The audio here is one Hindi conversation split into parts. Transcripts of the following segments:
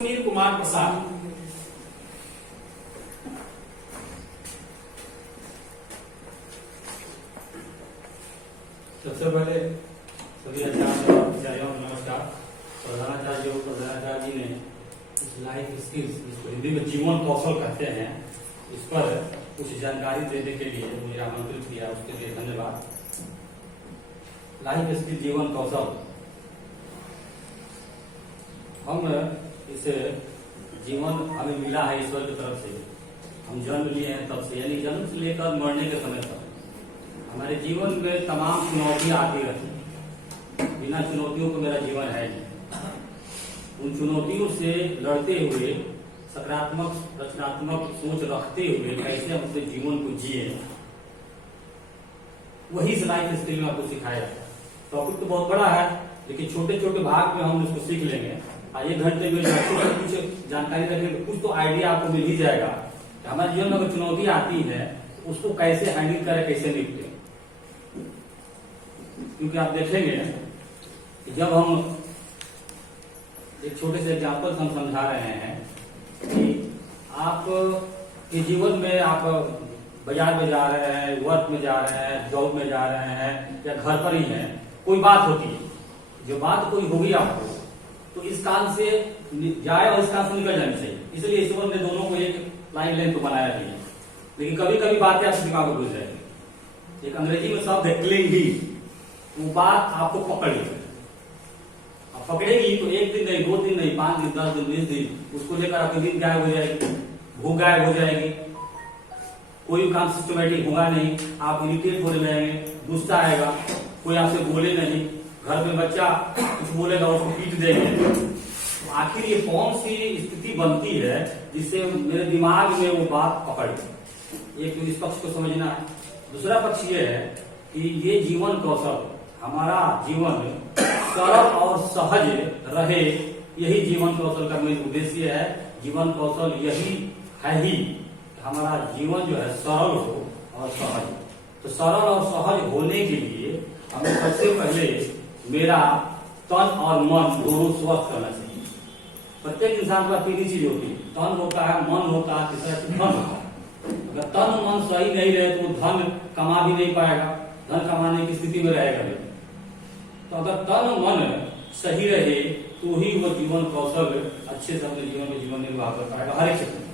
सुनील कुमार प्रसाद। सबसे पहले सभी आचार्यों नमस्कार। प्रधानाचार्य जी ने इस लाइफ स्किल्स, जिसको हिंदी में जीवन कौशल कहते हैं, इस पर कुछ जानकारी देने के लिए मुझे आमंत्रित किया, उसके लिए धन्यवाद। लाइफ स्किल जीवन कौशल, हम इस जीवन हमें मिला है ईश्वर की तरफ से। हम जन्म लिए हैं तब से, यानी जन्म से लेकर मरने के समय तक हमारे जीवन में तमाम चुनौतियां आती रहती हैं। बिना चुनौतियों को मेरा जीवन है नहीं। उन चुनौतियों से लड़ते हुए, सकारात्मक रचनात्मक सोच रखते हुए कैसे हम अपने जीवन को जिए, वही इस लाइफ स्किल में आपको सिखाया जाता है। टॉपिक तो बहुत बड़ा है, लेकिन छोटे छोटे भाग में हम इसको सीख लेंगे। एक घंटे में कुछ जानकारी रखेंगे तो कुछ तो आइडिया आपको मिल ही जाएगा कि हमारे जीवन में अगर चुनौती आती है उसको कैसे हैंडल करें, कैसे निपटे। क्योंकि आप देखेंगे कि जब हम एक छोटे से एग्जाम्पल हम समझा रहे हैं कि आप के जीवन में आप बाजार में जा रहे हैं, वर्क में जा रहे हैं, जॉब में जा रहे हैं या घर पर ही हैं, कोई बात होती है, जो बात कोई होगी आपको, तो इस कान से जाए और इस कान से निकल जानी चाहिए। इसलिए ईश्वर ने दोनों को एक लाइन लेंथ को बनाया नहीं है। लेकिन कभी कभी बातें आपके दिमाग में घुस जाएगी। एक अंग्रेजी में शब्द है क्लिंगी, वो बात आपको पकड़ेगी। अब पकड़ेगी तो एक दिन नहीं, 2 दिन नहीं, 5 दिन, 10 दिन, 20 दिन, उसको लेकर आपकी नींद गायब हो जाएगी, भूख गायब हो जाएगी, कोई काम सिस्टमेटिक होगा नहीं, आप इरिटेट होने लगेंगे, गुस्सा आएगा, कोई आपसे बोले नहीं, घर में बच्चा कुछ बोलेगा उसको पीट देंगे। तो आखिर ये कौन सी स्थिति बनती है जिससे मेरे दिमाग में वो बात पकड़। एक तो इस पक्ष को समझना है। दूसरा पक्ष ये है कि ये जीवन कौशल, हमारा जीवन सरल और सहज रहे, यही जीवन कौशल का मेन उद्देश्य है। जीवन कौशल यही है ही, हमारा जीवन जो है सरल हो और सहज। तो सरल और सहज होने के लिए हमें सबसे पहले मेरा तन और मन दोनों स्वस्थ करना चाहिए। प्रत्येक इंसान के पास 3 चीज होती है, तन होता है, मन होता है, तीसरा धन होता है। अगर तन मन सही नहीं रहे तो धन कमा भी नहीं पाएगा, धन कमाने की स्थिति में रहेगा नहीं। तो अगर तन मन सही रहे तो ही वो जीवन कौशल अच्छे से अपने जीवन में जीवन निर्वाह कर पाएगा हर एक क्षेत्र में।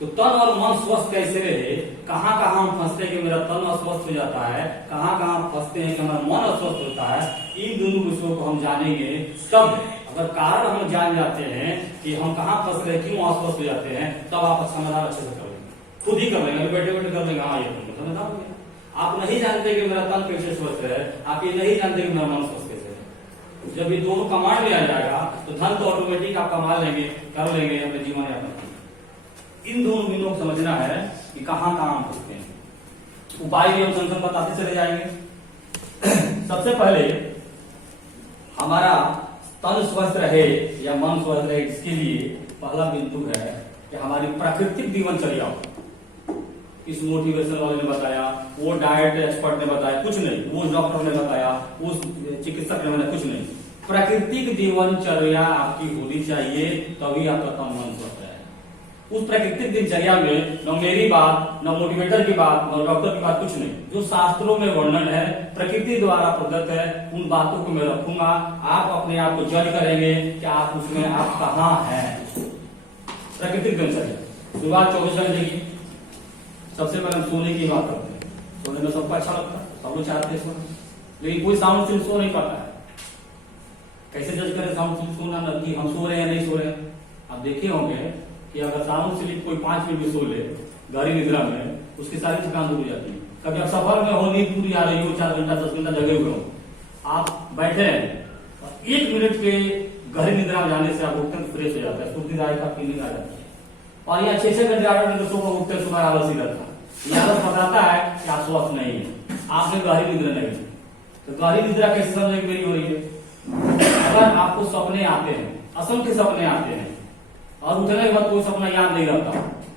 तो तन और मन स्वस्थ कैसे रहे, कहाँ कहाँ हम फंसते हैं कि मेरा तन अस्वस्थ हो जाता है, कहाँ कहाँ फंसते हैं कि हमारा मन अस्वस्थ होता है, इन दोनों विषयों को हम जानेंगे। तब अगर कारण हम जान जाते हैं कि हम कहाँ फंस रहे, क्यों अस्वस्थ हो जाते हैं, तब आप समाधान अच्छे से कर लेंगे, खुद ही कर लेंगे, बैठे बैठे कर लेंगे। हाँ, ये समाधान हो गया। आप नहीं जानते कि मेरा तन कैसे स्वस्थ है, आप ये नहीं जानते कि मेरा मन स्वस्थ कैसे है। जब ये दोनों कमांड में आ जाएगा तो धन तो ऑटोमेटिक आप कमा लेंगे, कर लेंगे अपने जीवन यापन। इन दोनों बिंदुओं को समझना है कि कहां कहां हम फंसते हैं। उपाय भी हम संगठन बताते चले जाएंगे। सबसे पहले हमारा तन स्वस्थ रहे या मन स्वस्थ रहे, इसके लिए पहला बिंदु है कि हमारी प्राकृतिक जीवनचर्या हो। इस मोटिवेशनल वाले ने बताया, वो डाइट एक्सपर्ट ने बताया, कुछ नहीं, वो डॉक्टर ने बताया, उस चिकित्सक ने बताया, कुछ नहीं। प्राकृतिक जीवनचर्या आपकी होनी चाहिए, तभी आपका तन मन स्वस्थ है। उस प्राकृतिक दिनचर्या में न मेरी बात, न मोटिवेटर की बात, न डॉक्टर की बात, कुछ नहीं। जो शास्त्रों में वर्णन है, प्रकृति द्वारा प्रदत्त है, उन बातों को मैं रखूंगा। आप अपने आप को जज करेंगे कि आप उसमें आप कहाँ हैं। प्राकृतिक दिनचर्या सुबह 24 घंटे की। सबसे पहले हम सोने की बात करते हैं। सोने में सबको अच्छा लगता है, सब लोग चाहते हैं सोना, लेकिन कोई साउंड स्लीप सो नहीं पाता है। कैसे जज करें साउंड स्लीप सोना कि हम सो रहे हैं या नहीं सो रहे हैं। आप देखे होंगे कि अगर साउंड स्लीप कोई 5 मिनट में सो ले गहरी निद्रा में, उसकी सारी थकान दूर हो जाती है। कभी आप सफर में हो, नींद पूरी आ रही हो, 4 घंटा 10 घंटा जगे हुए हो, आप बैठे हैं और 1 मिनट के गहरी निद्रा में जाने से आप उठकर फ्रेश हो जाता है, स्फूर्तिदायक आपकी नींद आ जाती है। और यहाँ 6-6 घंटे 8 घंटे सुबह उठते सुबह आलस ही रहता है। यह आलस बताता है कि आप स्वस्थ नहीं है, आपने गहरी निद्रा नहीं। तो गहरी निद्रा कैसे समझने की मेरी हो रही है। अगर आपको सपने आते हैं, असंख्य सपने आते हैं, और उठने के बाद कोई सपना याद नहीं रहता,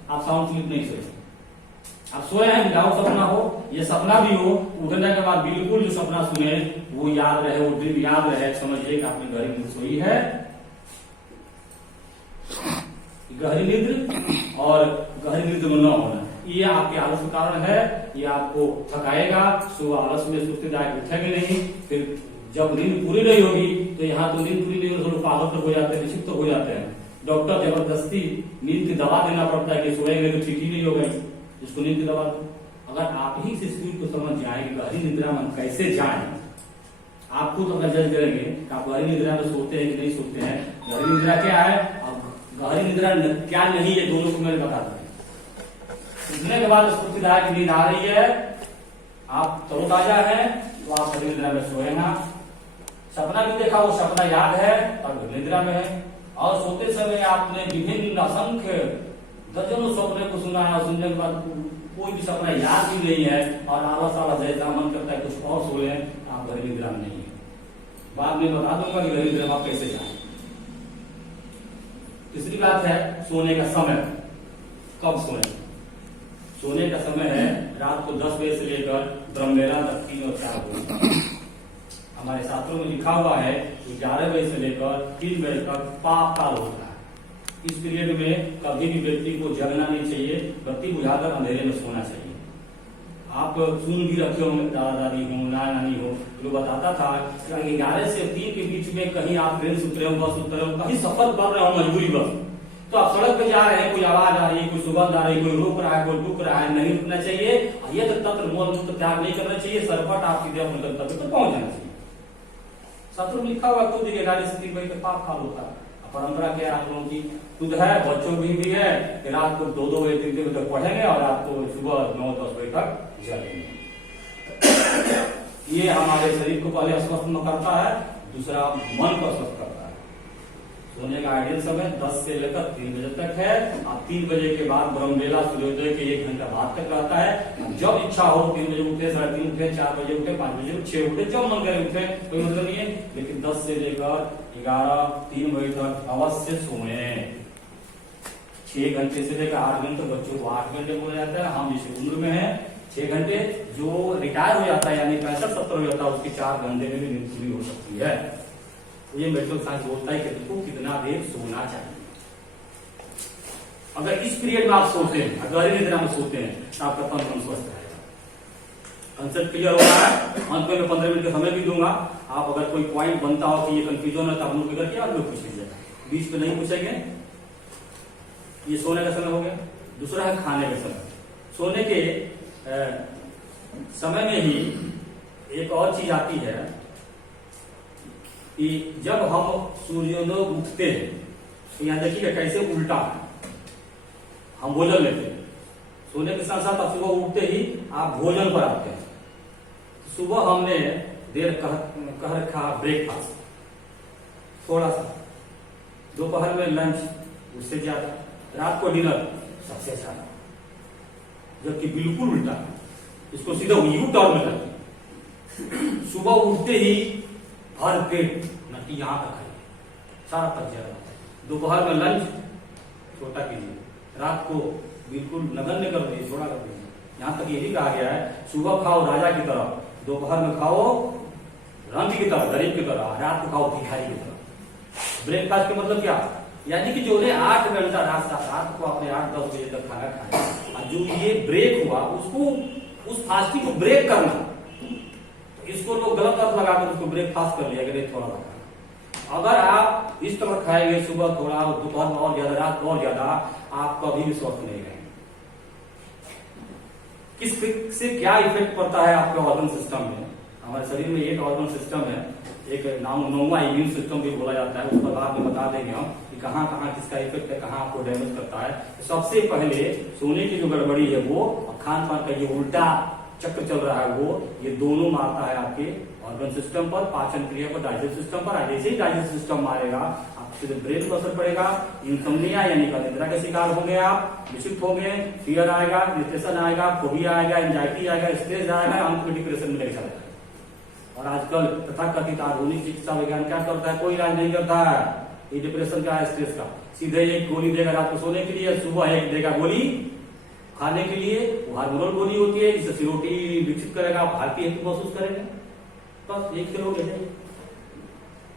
आप साउंड स्लीप नहीं सोए। आप सोए हैं, विदाउट सपना हो, ये सपना भी हो, उठने के बाद बिल्कुल जो सपना सुने वो याद रहे, वो ड्रीम याद रहे, समझिए कि आपने गहरी नींद सोई है। गहरी नींद और गहरी नींद में न होना, ये आपके आलस का कारण है। ये आपको थकाएगा, सुबह आलस में सुस्ती जाके उठेंगे नहीं। फिर जब नींद पूरी नहीं होगी तो यहाँ तो नींद पूरी नहीं होगी तो पागल हो जाते हैं, निश्चित हो जाते हैं। डॉक्टर जबरदस्ती नींद की दवा देना पड़ता है कि सोएंगे तो ठीक ही नहीं होगा, इसको नींद की दवा दो। अगर आप ही इस स्कूल को समझ जाए कि गहरी निद्रा में कैसे जाए, आप खुद अगर जज करेंगे कि आप गहरी निद्रा में सोते हैं कि नहीं सोते हैं। गहरी निद्रा क्या है और गहरी निद्रा क्या नहीं है, दोनों को मैंने बता दिया। उठने के बाद स्फूर्तिदायक नींद आ रही है, आप तरोताजा है तो आप गहरी निद्रा में सोए ना। सपना भी देखा, वो सपना याद है और निद्रा में है। और सोते समय आपने विभिन्न असंख्य दर्जनों सपने को सुना है और सुनने के बाद कोई भी सपना याद भी नहीं है और आलस आलस जैसा मन करता है कुछ और सोए, आप गहरी निद्रा में नहीं है। बाद में बता दूंगा कि गहरी निद्रा में कैसे जाए। तीसरी बात है सोने का समय, कब सोए। सोने का समय है रात को 10 बजे से लेकर ब्रह्मवेला तक 3 और 4 बजे। हमारे शास्त्रों में लिखा हुआ है कि 11 बजे से लेकर 3 बजे तक पाप काल होता है। इस पीरियड में कभी भी व्यक्ति को जगना नहीं चाहिए, बत्ती बुझाकर अंधेरे में सोना चाहिए। आप सुन भी रखे होंगे, दादा दादी हो, नाना नानी हो, जो बताता था कि 11 से 3 के बीच में कहीं आप ट्रेन से उतरे हो, बस उतरे हो, कहीं सफर कर रहे हो मजबूरी बस, तो आप सड़क पे जा रहे हैं, कोई आवाज आ रही है, कोई सुगंध आ रही है, कोई रोक रहा है, कोई टुक रहा है, नहीं रुकना चाहिए। ये तंत्र मोल मुक्त त्याग नहीं करना चाहिए, सरपट आप सीधे अपने गंतव्य पर पहुंच जाना चाहिए। शास्त्रों में लिखा हुआ खुद 11 से 3 बजे के पाप काल होता है। परंपरा क्या है आप लोगों की खुद है, बच्चों की भी है कि रात को 2-2 बजे 3 बजे तक पढ़ेंगे और आपको सुबह 9-10 बजे तक जगेंगे। ये हमारे शरीर को पहले अस्वस्थ करता है, दूसरा मन को अस्वस्थ करता है। सोने का आइडियल समय 10 से लेकर 3 बजे तक है। आप 3 बजे के बाद ब्रह्मवेला सूर्योदय के 1 घंटा बाद तक रहता है। जब इच्छा हो 3 बजे उठे, 3:30 उठे, 4 बजे उठे, 5 बजे उठे, 6 उठे, जब मन करे उठे, कोई मतलब नहीं है। लेकिन 10 से लेकर 11, 3 बजे तक अवश्य सोए। 6 घंटे से लेकर 8 घंटे, बच्चों को 8 घंटे बोला जाता है। हम इस उम्र में है 6 घंटे, जो रिटायर हो जाता है यानी 65-70 हो जाता है, उसकी 4 घंटे में भी नींद पूरी हो सकती है। ये मेडिकल साइंस बोलता है कि तुमको कितना देर सोना चाहिए। अगर इस पीरियड में आप सोते हैं, गहरी निद्रा में सोते हैं, तो आपका तंत्र स्वस्थ रहेगा। कंसेप्ट क्लियर हो रहा है। अंत में 15 मिनट का समय भी दूंगा। आप अगर कोई पॉइंट बनता हो कि ये कंफ्यूजन है तो आप लोग फिगर किया, आप लोग पूछ लीजिएगा, बीच में नहीं पूछेंगे। ये सोने का समय हो गया। दूसरा है खाने का समय। सोने के समय में ही एक और चीज आती है कि जब हम सूर्योदय उठते हैं, तो यहां देखिएगा कैसे उल्टा है, हम भोजन लेते हैं। सोने के साथ साथ आप सुबह उठते ही आप भोजन पर आते हैं। सुबह हमने देर कह रखा ब्रेकफास्ट, थोड़ा सा, दोपहर में लंच उससे ज्यादा, रात को डिनर सबसे ज्यादा, जबकि बिल्कुल उल्टा है। इसको सीधा यू टर्न में करते। सुबह उठते ही भर पेट नटी यहां तक खाइए, सारा तक ज्यादा। दोपहर में लंच छोटा कीजिए, रात को बिल्कुल नगण्य कर दीजिए, छोटा कर दीजिए। यहां तक यही कहा गया है सुबह खाओ राजा की तरह, दोपहर में खाओ रंग की तरह, गरीब की तरह, रात को खाओ भिखारी की तरह। ब्रेकफास्ट का मतलब क्या, यानी कि जो 8 घंटा रात को आपने 8-10 बजे तक खाना खाया और जो ये ब्रेक हुआ उसको, उस फास्टिंग को ब्रेक करना, इसको लोग गलत अर्थ लगाकर उसको ब्रेकफास्ट कर लिया कि थोड़ा लगा। अगर आप इस तरह खाएंगे, सुबह थोड़ा, दोपहर में और ज्यादा, रात और ज्यादा, आप कभी भी स्वस्थ नहीं रहेंगे। किससे क्या इफेक्ट पड़ता है आपके ऑर्गन सिस्टम में। हमारे शरीर में एक ऑर्गन सिस्टम है, एक नौवां इम्यून सिस्टम भी बोला जाता है, उस पर बाद में बता देंगे हम कि कहाँ कहाँ किसका इफेक्ट है, कहाँ आपको डैमेज करता है। तो सबसे पहले सोने की जो गड़बड़ी है वो, खान पान का ये उल्टा चक्र चल रहा है वो, ये दोनों मारता है आपके ऑर्गन सिस्टम पर, पाचन क्रिया पर, डाइजेस्ट सिस्टम पर। जैसे ही डाइजेस्ट सिस्टम मारेगा आपके सीधे ब्रेन पर असर पड़ेगा, इंसोम्निया यानी निद्रा के शिकार होंगे, आप विचलित होंगे, फियर आएगा, डिप्रेशन आएगा, फोबिया आएगा, एंजाइटी आएगा, स्ट्रेस आएगा, अंत में डिप्रेशन में लेकर चला जाएगा। और आजकल तथाकथित आधुनिक चिकित्सा विज्ञान क्या करता है, कोई इलाज नहीं करता है ये डिप्रेशन का, स्ट्रेस का। सीधे एक गोली देगा रात को सोने के लिए, सुबह एक देगा गोली खाने के लिए। वो हार्मोनल गोली होती है जिससे सिरोटी विकसित करेगा, आप भारतीय हेतु महसूस करेंगे, बस एक किलो ले जाइए।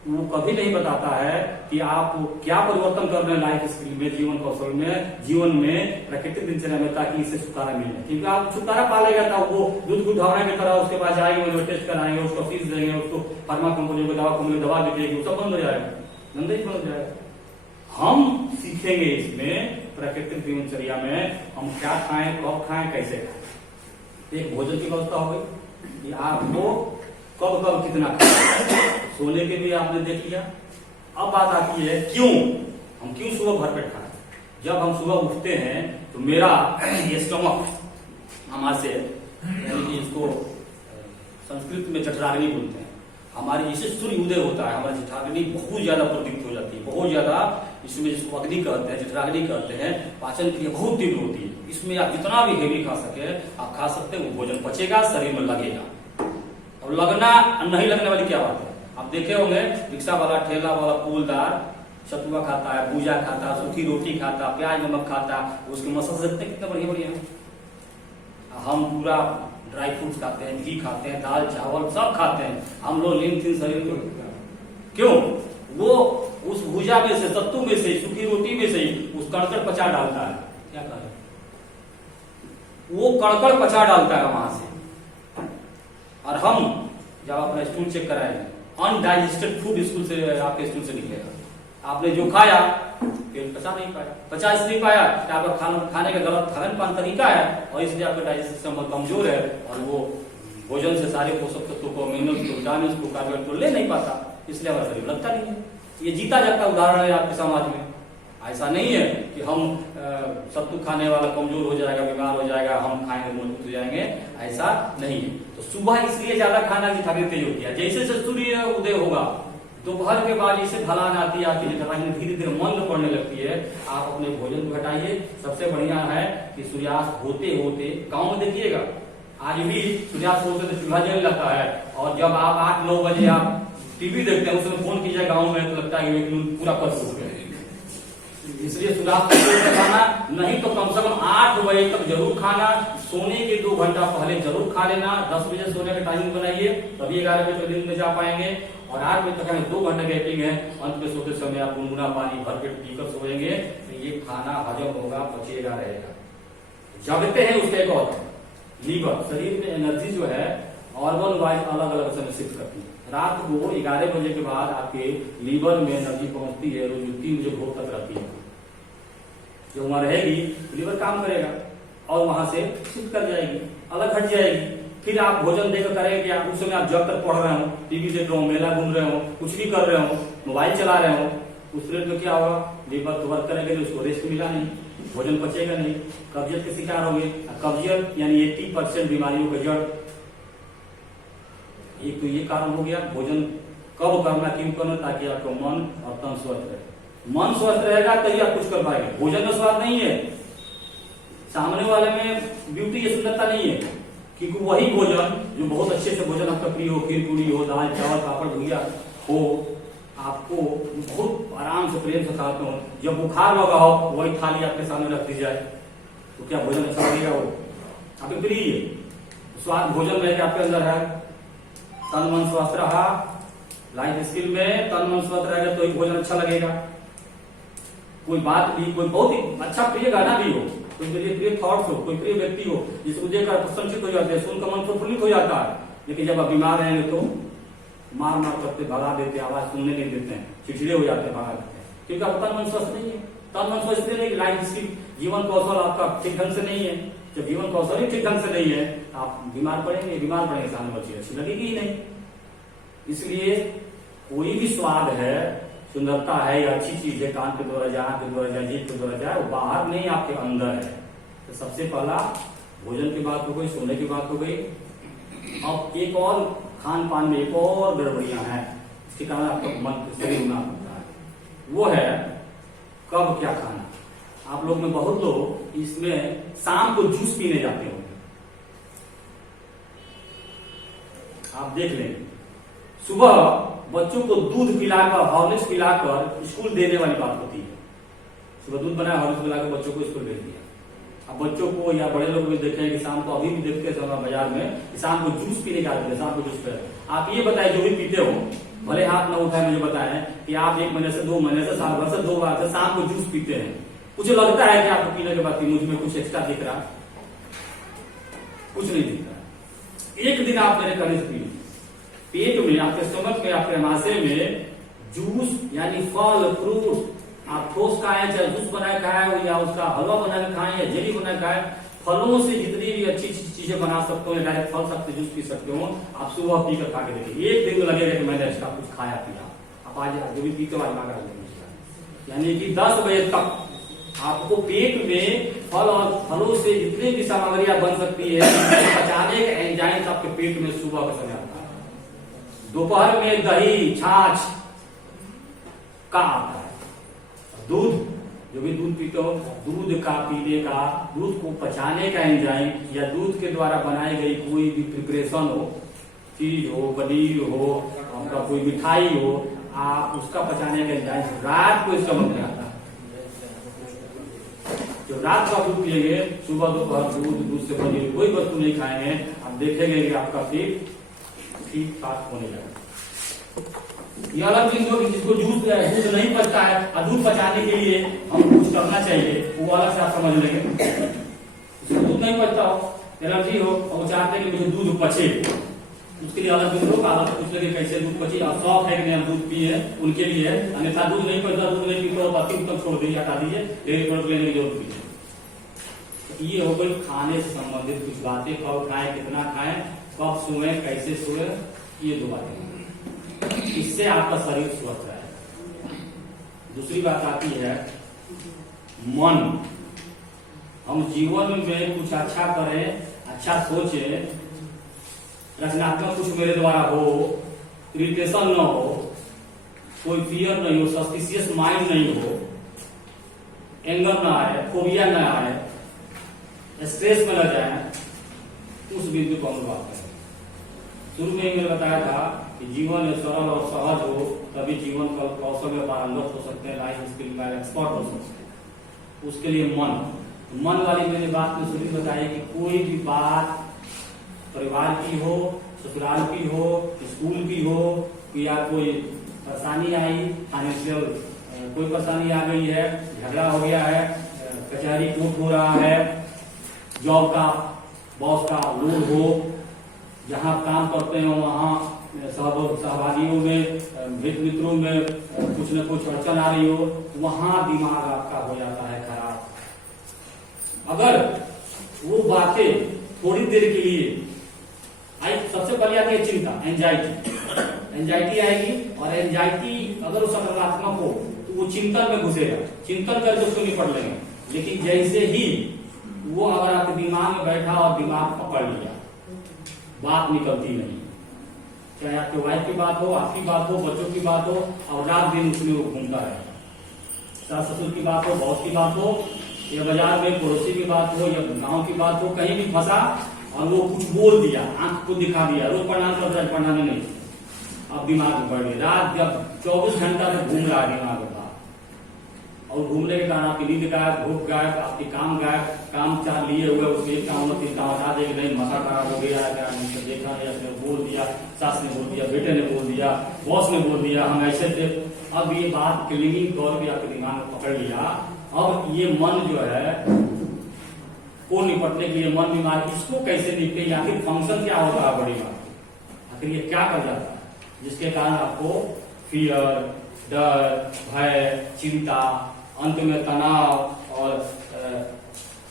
वो कभी नहीं बताता है कि आप क्या परिवर्तन कर रहे हैं लाइफ स्किल में, जीवन कौशल में, जीवन में, प्राकृतिक दिनचर्या में, ताकि इससे छुटकारा मिले। क्योंकि आप छुटकारा पा लेगा तो वो दूध को ढावना की तरह उसके पास जाएंगे, वो टेस्ट कराएंगे, उसको फीस देंगे, उसको फार्मा कंपनी को दवा कंपनी दवा देगी, वो सब बंद हो जाएगा, धंधा ही बंद हो जाएगा। हम सीखेंगे इसमें प्राकृतिक दिनचर्या में हम क्या खाएं, कब खाएं, कैसे खाएं। एक भोजन की व्यवस्था हो गई कि आपको कब कब कितना खाएं। सोने के भी आपने देख लिया। अब बात आती है क्यों हम क्यों सुबह भरपेट खाएं। जब हम सुबह उठते हैं तो मेरा ये स्टमक हमारे से, यानी कि इसको संस्कृत में जठराग्नि बोलते हैं, हमारी जैसे सूर्य उदय होता है हमारी जठराग्नि बहुत ज्यादा प्रदीप्त हो जाती है, बहुत ज्यादा। इसमें जिसको अग्नि कहते हैं, जठराग्नि कहते हैं, पाचन क्रिया बहुत तीव्र होती है। इसमें आप जितना भी हेवी खा सके आप खा सकते हैं, वो भोजन पचेगा, शरीर में लगेगा। अब लगना नहीं लगने वाली क्या बात है। आप देखे होंगे रिक्शा वाला, ठेला वाला, पुलदार सतुआ खाता है, भूजा खाता है, सूखी रोटी खाता, प्याज नमक खाता, उसके मसल देखते कितने बढ़िया बढ़िया है। हम पूरा ड्राई फ्रूट्स खाते हैं, घी खाते हैं, दाल चावल सब खाते हैं, हम लोग लीन थीन शरीर को। क्यों? वो उस भूजा में से, सत्तू में से, सूखी रोटी में से उस कड़कड़ पचा डालता है। क्या करें, वो कड़कड़ पचा डालता है वहां से। और हम जब अपना स्टूल चेक कराएंगे, अनडाइजेस्टेड फूड स्कूल से, आपके स्टूल से निकलेगा। आपने जो खाया फिर पचा नहीं पाया, पचा इसलिए पाया कि आपका खाने का गलत खान पान तरीका है, और इसलिए आपका डाइजेस्टिव सिस्टम कमजोर है, और वो भोजन से सारे पोषक तत्वों को, मिनरल्स को, विटामिन को, कार्बोहाइड्रेट को ले नहीं पाता, इसलिए हमारा शरीर लगता नहीं है। ये जीता जाता उदाहरण है आपके समाज में। ऐसा नहीं है कि हम सत्तू खाने वाला कमजोर हो जाएगा, बीमार हो जाएगा, हम खाएंगे मजबूत हो जाएंगे, ऐसा नहीं है। तो सुबह इसलिए ज्यादा खाना की ताकत तेज होती है। जैसे से सूर्य उदय होगा, दोपहर के बाद जैसे ढलान आती है, आपकी जठराग्नि धीरे धीरे मंद पड़ने लगती है, आप अपने भोजन को घटाइए। सबसे बढ़िया है कि सूर्यास्त होते होते, गाँव में देखिएगा आज भी सूर्यास्त होते तो चूल्हा जल जाता है, और जब आप 8-9 बजे आप टीवी देखते हैं, उसमें फोन कीजिए गाँव में तो लगता है कि पूरा पद हो गया। इसलिए सूर्यास्त खाना नहीं तो कम से कम 8 बजे तक जरूर खाना। सोने के 2 घंटा पहले जरूर खा लेना। 10 बजे सोने का टाइमिंग बनाइए, तभी 11 बजे तक दिन में जा पाएंगे। और 8 बजे तक हमें 2 घंटे गैपिंग है। अंत में सोते समय आप गुनगुना पानी भरपेट पीकर सोएंगे तो ये खाना हजम होगा, पचेगा, रहेगा। जगते हैं उसका एक और लीवर, शरीर में एनर्जी जो है ऑर्गन वाइज अलग अलग समय शिफ्ट करती है। रात को 11 बजे के बाद आपके लीवर में एनर्जी पहुंचती है, रोज 3 बजे भोर तक रहती है। जो वहां रहेगी लीवर काम करेगा और वहां से शिफ्ट कर जाएगी, अलग हट जाएगी। फिर आप भोजन देकर करेंगे क्या? उस समय आप जब तक पढ़ रहे हो, टीवी देख रहे हो, मेला घूम रहे हो, कुछ भी कर रहे हो, मोबाइल चला रहे हो, उस पीरियड में क्या होगा? लीवर तो वर्क करेंगे, उसको रेस्ट मिला नहीं, भोजन पचेगा नहीं, कब्जियत के शिकार होंगे। कब्जियत यानी 80% बीमारियों का जड़ एक तो ये कारण हो गया। भोजन कब करना, क्यों करना? ताकि आपका मन और तन स्वस्थ रहे। मन स्वस्थ रहेगा तभी आप कुछ कर पाएंगे। भोजन में स्वाद नहीं है, सामने वाले में ब्यूटी या सुंदरता नहीं है, क्योंकि वही भोजन जो बहुत अच्छे से भोजन आपका प्रिय हो, खीर पूरी हो, दाल चावल पापड़ भुजिया हो, आपको बहुत आराम से प्रेम से खाते हो, जब बुखार लगा हो वही थाली आपके सामने रख दी जाए तो क्या भोजन अच्छा लगेगा? वो आपके प्रिय स्वाद भोजन में आपके अंदर है। तन मन स्वस्थ रहा, लाइफ स्किल में तन मन स्वस्थ रहेगा तो ही भोजन अच्छा लगेगा। कोई बात भी, कोई बहुत ही अच्छा प्रिय गाना भी हो, कोई मेरे प्रिय थॉट्स हो, कोई प्रिय व्यक्ति हो जिसको देखकर प्रसन्नचित हो जाते हैं, सुनकर मन प्रफुल्लित हो जाता है। लेकिन जब आप बीमार रहेंगे तो मार मार करते, भगा देते, आवाज सुनने नहीं देते हैं, चिड़चिड़े हो जाते हैं, भगा देते हैं, क्योंकि आपका तन मन स्वस्थ नहीं है। तन मन स्वस्थ नहीं है, लाइफ स्किल जीवन कौशल आपका ठीक ढंग से नहीं है। जब जीवन कौशल ही ठीक ढंग से नहीं है आप बीमार पड़ेंगे, बीमार पड़ेंगे, सामने बच्ची अच्छी लगेगी ही नहीं। इसलिए कोई भी स्वाद है, सुंदरता है या अच्छी चीज है, कान के द्वारा जाए, आंख के द्वारा जाए, जीभ के द्वारा जाए, वो बाहर नहीं आपके अंदर है। तो सबसे पहला भोजन की बात हो गई, सोने की बात हो गई। अब एक और खान पान में एक और गड़बड़ियां हैं, इसके कारण आपका मन शरीर गुना होता है, वो है कब क्या खाना। आप लोग में बहुत लोग इसमें शाम को जूस पीने जाते होंगे। आप देख लें, सुबह बच्चों को दूध पिलाकर, हॉर्लिक्स पिलाकर स्कूल देने वाली बात होती है। सुबह दूध बनाया, हॉर्लिक्स पिलाकर बच्चों को स्कूल भेज दिया। अब बच्चों को या बड़े लोग भी देखें कि शाम को, अभी भी देखते हैं बाजार में, शाम को जूस पीने के आते हैं, शाम को जूस पे। आप ये बताए जो भी पीते हो भले हाथ न उठाए, मुझे बताएं कि आप 1 महीने से 2 महीने से साल भर से 2 बार से शाम को जूस पीते हैं, कुछ लगता है कि आपको पीने के बाद मुझ में कुछ एक्स्ट्रा दिख रहा? कुछ नहीं दिख रहा। एक दिन आप मेरे कहने से पी, पेट में, आपके स्टमक में, आपके महाशय में जूस यानी फल फ्रूट आप ठोस खाएं, चाहे जूस बनाए खाएं या उसका हलवा बना के खाएं या जेली बना के खाएं, फलों से जितनी भी अच्छी चीजें बना सकते हो, डायरेक्ट फल सकते जूस पी सकते हो, आप सुबह पीकर खा के देखिए, 1 दिन में लगेगा कि मैंने इसका कुछ खाया पिया। आप आज जो भी पीते हो आज मांगा, यानी कि 10 बजे तक आपको पेट में फल और फलों से जितनी भी सामग्रियां बन सकती है, पचाने के एंजाइम आपके पेट में सुबह का समय आता है। दोपहर में दही छाछ का आता है। दूध, जो भी दूध पीते हो, दूध का पीने का, दूध को पचाने का एंजाइम या दूध के द्वारा बनाई गई कोई भी प्रिपरेशन हो, चीज हो, पनीर हो, आपका कोई मिठाई हो, आप उसका पचाने का एंजाइम रात को इसका मन आता है। जो रात को आप दूध पिएंगे, सुबह दोपहर दूध से बनी कोई वस्तु नहीं खाएंगे, आप देखेंगे कि आपका पेट ठीक ठाक होने लगेगा। ये अलग चीज हो कि जिसको दूध नहीं पचता है और दूध पचाने के लिए हमको कुछ करना चाहिए, वो अलग से आप समझ लेंगे। जिसको दूध नहीं पचता हो, एलर्जी हो और वो चाहते हैं कि मुझे दूध पचे, उसके लिए अलग दूध लोग अलग पूछ लेंगे कैसे दूध पचे, और शौक है कि नहीं हम दूध पिए, उनके लिए है। अन्यथा दूध नहीं पचता, दूध नहीं पीते हो, अति उत्तम छोड़ दीजिए, हटा दीजिए, डेयरी प्रोडक्ट लेने की जरूरत नहीं है। ये हो गई खाने से संबंधित कुछ बातें, कब खाएं, कितना खाएं, कब सोए, कैसे सोए, ये 2 बातें, इससे आपका शरीर स्वस्थ रहेगा। दूसरी बात आती है मन। हम जीवन में कुछ अच्छा करें, अच्छा सोचें, रचनात्मक कुछ मेरे द्वारा हो, इरिटेशन न हो, कोई फियर नहीं हो, सस्पिशियस माइंड नहीं हो, एंगर ना आए, फोबिया ना आए, स्ट्रेस में न जाए, उस बिंदु को हम बात करें। शुरू में ही मैंने बताया था कि जीवन सरल और सहज हो, तभी जीवन का कौशल में पारंगत हो सकते हैं, लाइफ स्किल में एक्सपर्ट हो सकते हैं। उसके लिए मन वाली मैंने बात में शुरू बताई कि कोई भी बात परिवार की हो, ससुराल की हो, स्कूल की हो, या कोई परेशानी आई, फाइनेंशियल कोई परेशानी आ गई है, झगड़ा हो गया है, कचहरी कोर्ट हो रहा है, जॉब का बॉस का लोड हो, जहाँ काम करते हो वहाँ सहभागियों में, मित्र मित्रों में कुछ न कुछ अड़चन आ रही हो, वहां दिमाग आपका हो जाता है खराब। अगर वो बातें थोड़ी देर के लिए आई, सबसे पहले आती है चिंता, एंजाइटी आएगी, और एंजाइटी अगर वो सकारात्मक हो तो वो चिंतन में घुसेगा, चिंतन करके उसको निपट लेंगे। लेकिन जैसे ही वो अगर आपके दिमाग में बैठा और दिमाग पकड़ लिया, बात निकलती नहीं, चाहे आपके वाइफ की बात हो, आपकी बात हो, बच्चों की बात हो, और रात दिन उसमें वो घूमता है। सास ससुर की बात हो, बॉस की बात हो, या बाजार में पड़ोसी की बात हो, या गांव की बात हो, कहीं भी फंसा और वो कुछ बोल दिया, आंख को दिखा दिया, रोज प्रणाम करता है, पढ़ाने नहीं, अब दिमाग में बढ़ गया। रात जब 24 घंटा से घूम रहा है दिमाग में, और घूमने के कारण आपकी नींद गायब, भूख गायब, आपकी काम गायब, काम 4 लिए हुए, उसके एक काम 3 काम हटा देंगे, नहीं मसा खराब हो गया, देखा नहीं, बोल दिया, सास ने बोल दिया, बेटे ने बोल दिया, बॉस ने बोल दिया, हम ऐसे थे। अब ये बात क्लिनिंग तौर पर आपके दिमाग में पकड़ लिया। अब ये मन जो है को निपटने के लिए मन बीमार, इसको कैसे निपटे, आखिर फंक्शन क्या होता है बॉडी में, आखिर ये क्या कर जाता है, जिसके कारण आपको फियर, डर, भय, चिंता, अंत में तनाव और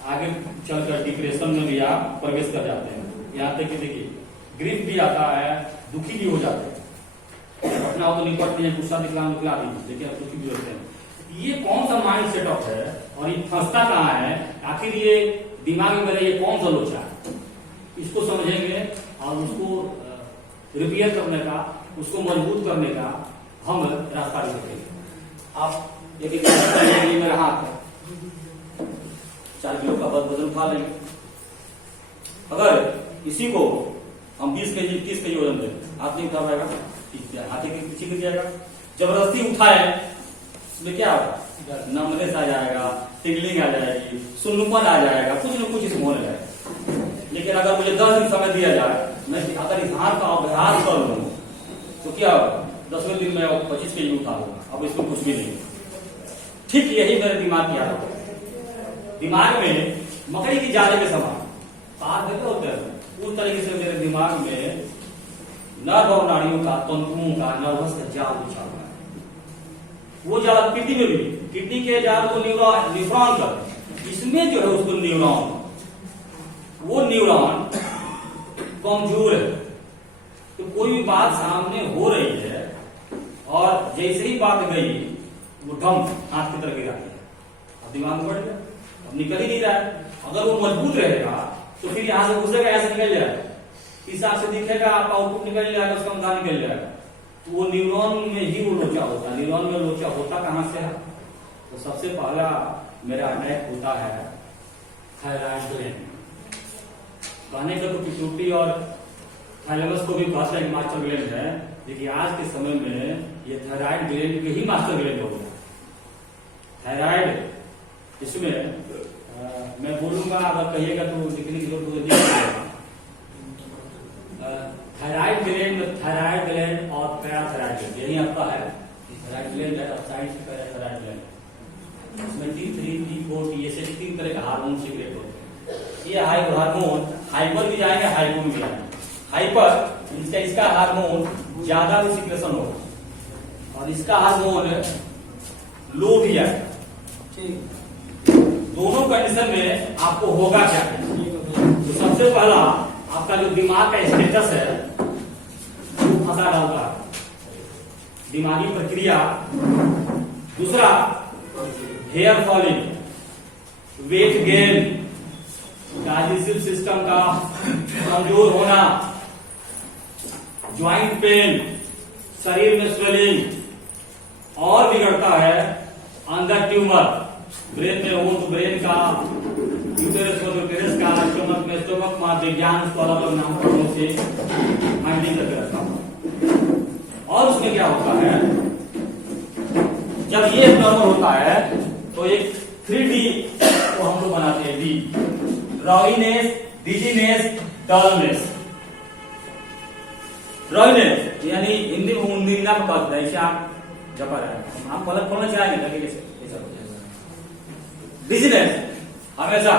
आगे चलकर डिप्रेशन में भी आप प्रवेश कर जाते हैं। यहाँ तक कि देखिए ग्रीफ भी आता है, दुखी भी हो जाते हैं, घटना हो तो निपटते हैं, गुस्सा दिखला दीजिए, लेकिन आप दुखी भी होते हैं। ये कौन सा माइंड सेटअप है और ये फंसता कहाँ है, आखिर ये दिमाग में मेरा ये कौन सा लोचा है, इसको समझेंगे और उसको रिपेयर करने का, उसको मजबूत करने का हम रास्ता देखेंगे। आप देखिए मेरा हाथ है, 4 किलो का वजन उठा लेंगे। अगर इसी को हम 20 केजी 30 केजी वजन दें, हाथ नहीं उठा पाएगा, हाथी के पीछे गिर जाएगा। जबरदस्ती उठाए इसमें क्या होगा, नमनेस आ जाएगा, टिगलिंग आ जाएगी, सुन्नपन आ जाएगा, कुछ न कुछ इसमें होने जाएगा। लेकिन अगर मुझे 10 दिन समय दिया जाए, मैं अगर इस हाथ का अभ्यास कर लूं तो क्या होगा, 10वें दिन में 25 kg उठा होगा, अब इसको कुछ भी नहीं। ठीक यही मेरे दिमाग की हालत है। दिमाग में मकड़ी की जाले के समान तार देते होते हैं, उस तरीके से मेरे दिमाग में नर्व और नाड़ियों का, तंतुओं का, नर्वस का जाल बिछा हुआ है। वो जाल किडनी में भी, किडनी के जाल को न्यूरॉन कर, इसमें जो है उसको न्यूरॉन, वो न्यूरॉन कमजोर है। तो कोई भी बात सामने हो रही है और जैसे ही बात गई वो ढम हाथ की तरफ गिरा दिया, अब दिमाग में बढ़ गया, अब निकल ही नहीं रहा है। अगर वो मजबूत रहेगा तो फिर यहां से घुसेगा, यहां से निकल जाएगा, इस आंख से दिखेगा, आपका आउटपुट निकल जाएगा, उसका मजा निकल जाएगा। तो वो न्यूरॉन में ही वो लोचा होता है। न्यूरॉन में लोचा होता कहां से है? तो सबसे पहला मेरा अटैक होता है थायराइड ग्लैंड। कहने का तो पिट्यूटरी और थाइलेमस को भी कहते हैं मास्टर ग्लैंड है, लेकिन आज के समय में ये थायराइड ग्लैंड के ही मास्टर ग्लैंड हो गया। थायराइड, इसमें मैं बोलूंगा, अगर कहिएगा तो लिखने की जरूरत। थायराइड ग्लैंड और पैराथायराइड ग्लैंड, यही आपका है। थायराइड ग्लैंड है, साइड से पैराथायराइड ग्लैंड। इसमें T3, T4, TSH 3 तरह के हार्मोन सीक्रेट होते हैं। ये हार्मोन हाइपर भी जाएंगे, हाइपो भी जाएंगे। हाइपर इसका हार्मोन ज्यादा भी सीक्रेशन होगा और इसका हार्मोन लो भी आएगा। दोनों कंडीशन में आपको होगा क्या? तो सबसे पहला आपका जो दिमाग का स्टेटस है वो फंसा डालता है, दिमागी प्रक्रिया। दूसरा hair falling, weight gain, digestive system का कमजोर होना, ज्वाइंट पेन, शरीर में स्वेलिंग, और बिगड़ता है अंदर ट्यूमर। ब्रेन में हो तो ब्रेन का, यूटेरस हो तो यूटेरस का, स्टोमक में स्टोमक में, विज्ञान उसको अलग अलग नामकरणों से माइंडिंग करके रखा हुआ। और उसमें क्या होता है, जब ये नॉर्मल होता है तो एक 3D को हम लोग बनाते हैं, डी, रॉइनेस, डिजीनेस, डलनेस। रॉइनेस यानी हिंदी में उन्नीना में कहते हैं, इसे आप जबर है, आप पलक खोलना चाहेंगे लगे कैसे? डिजीनेस हमेशा,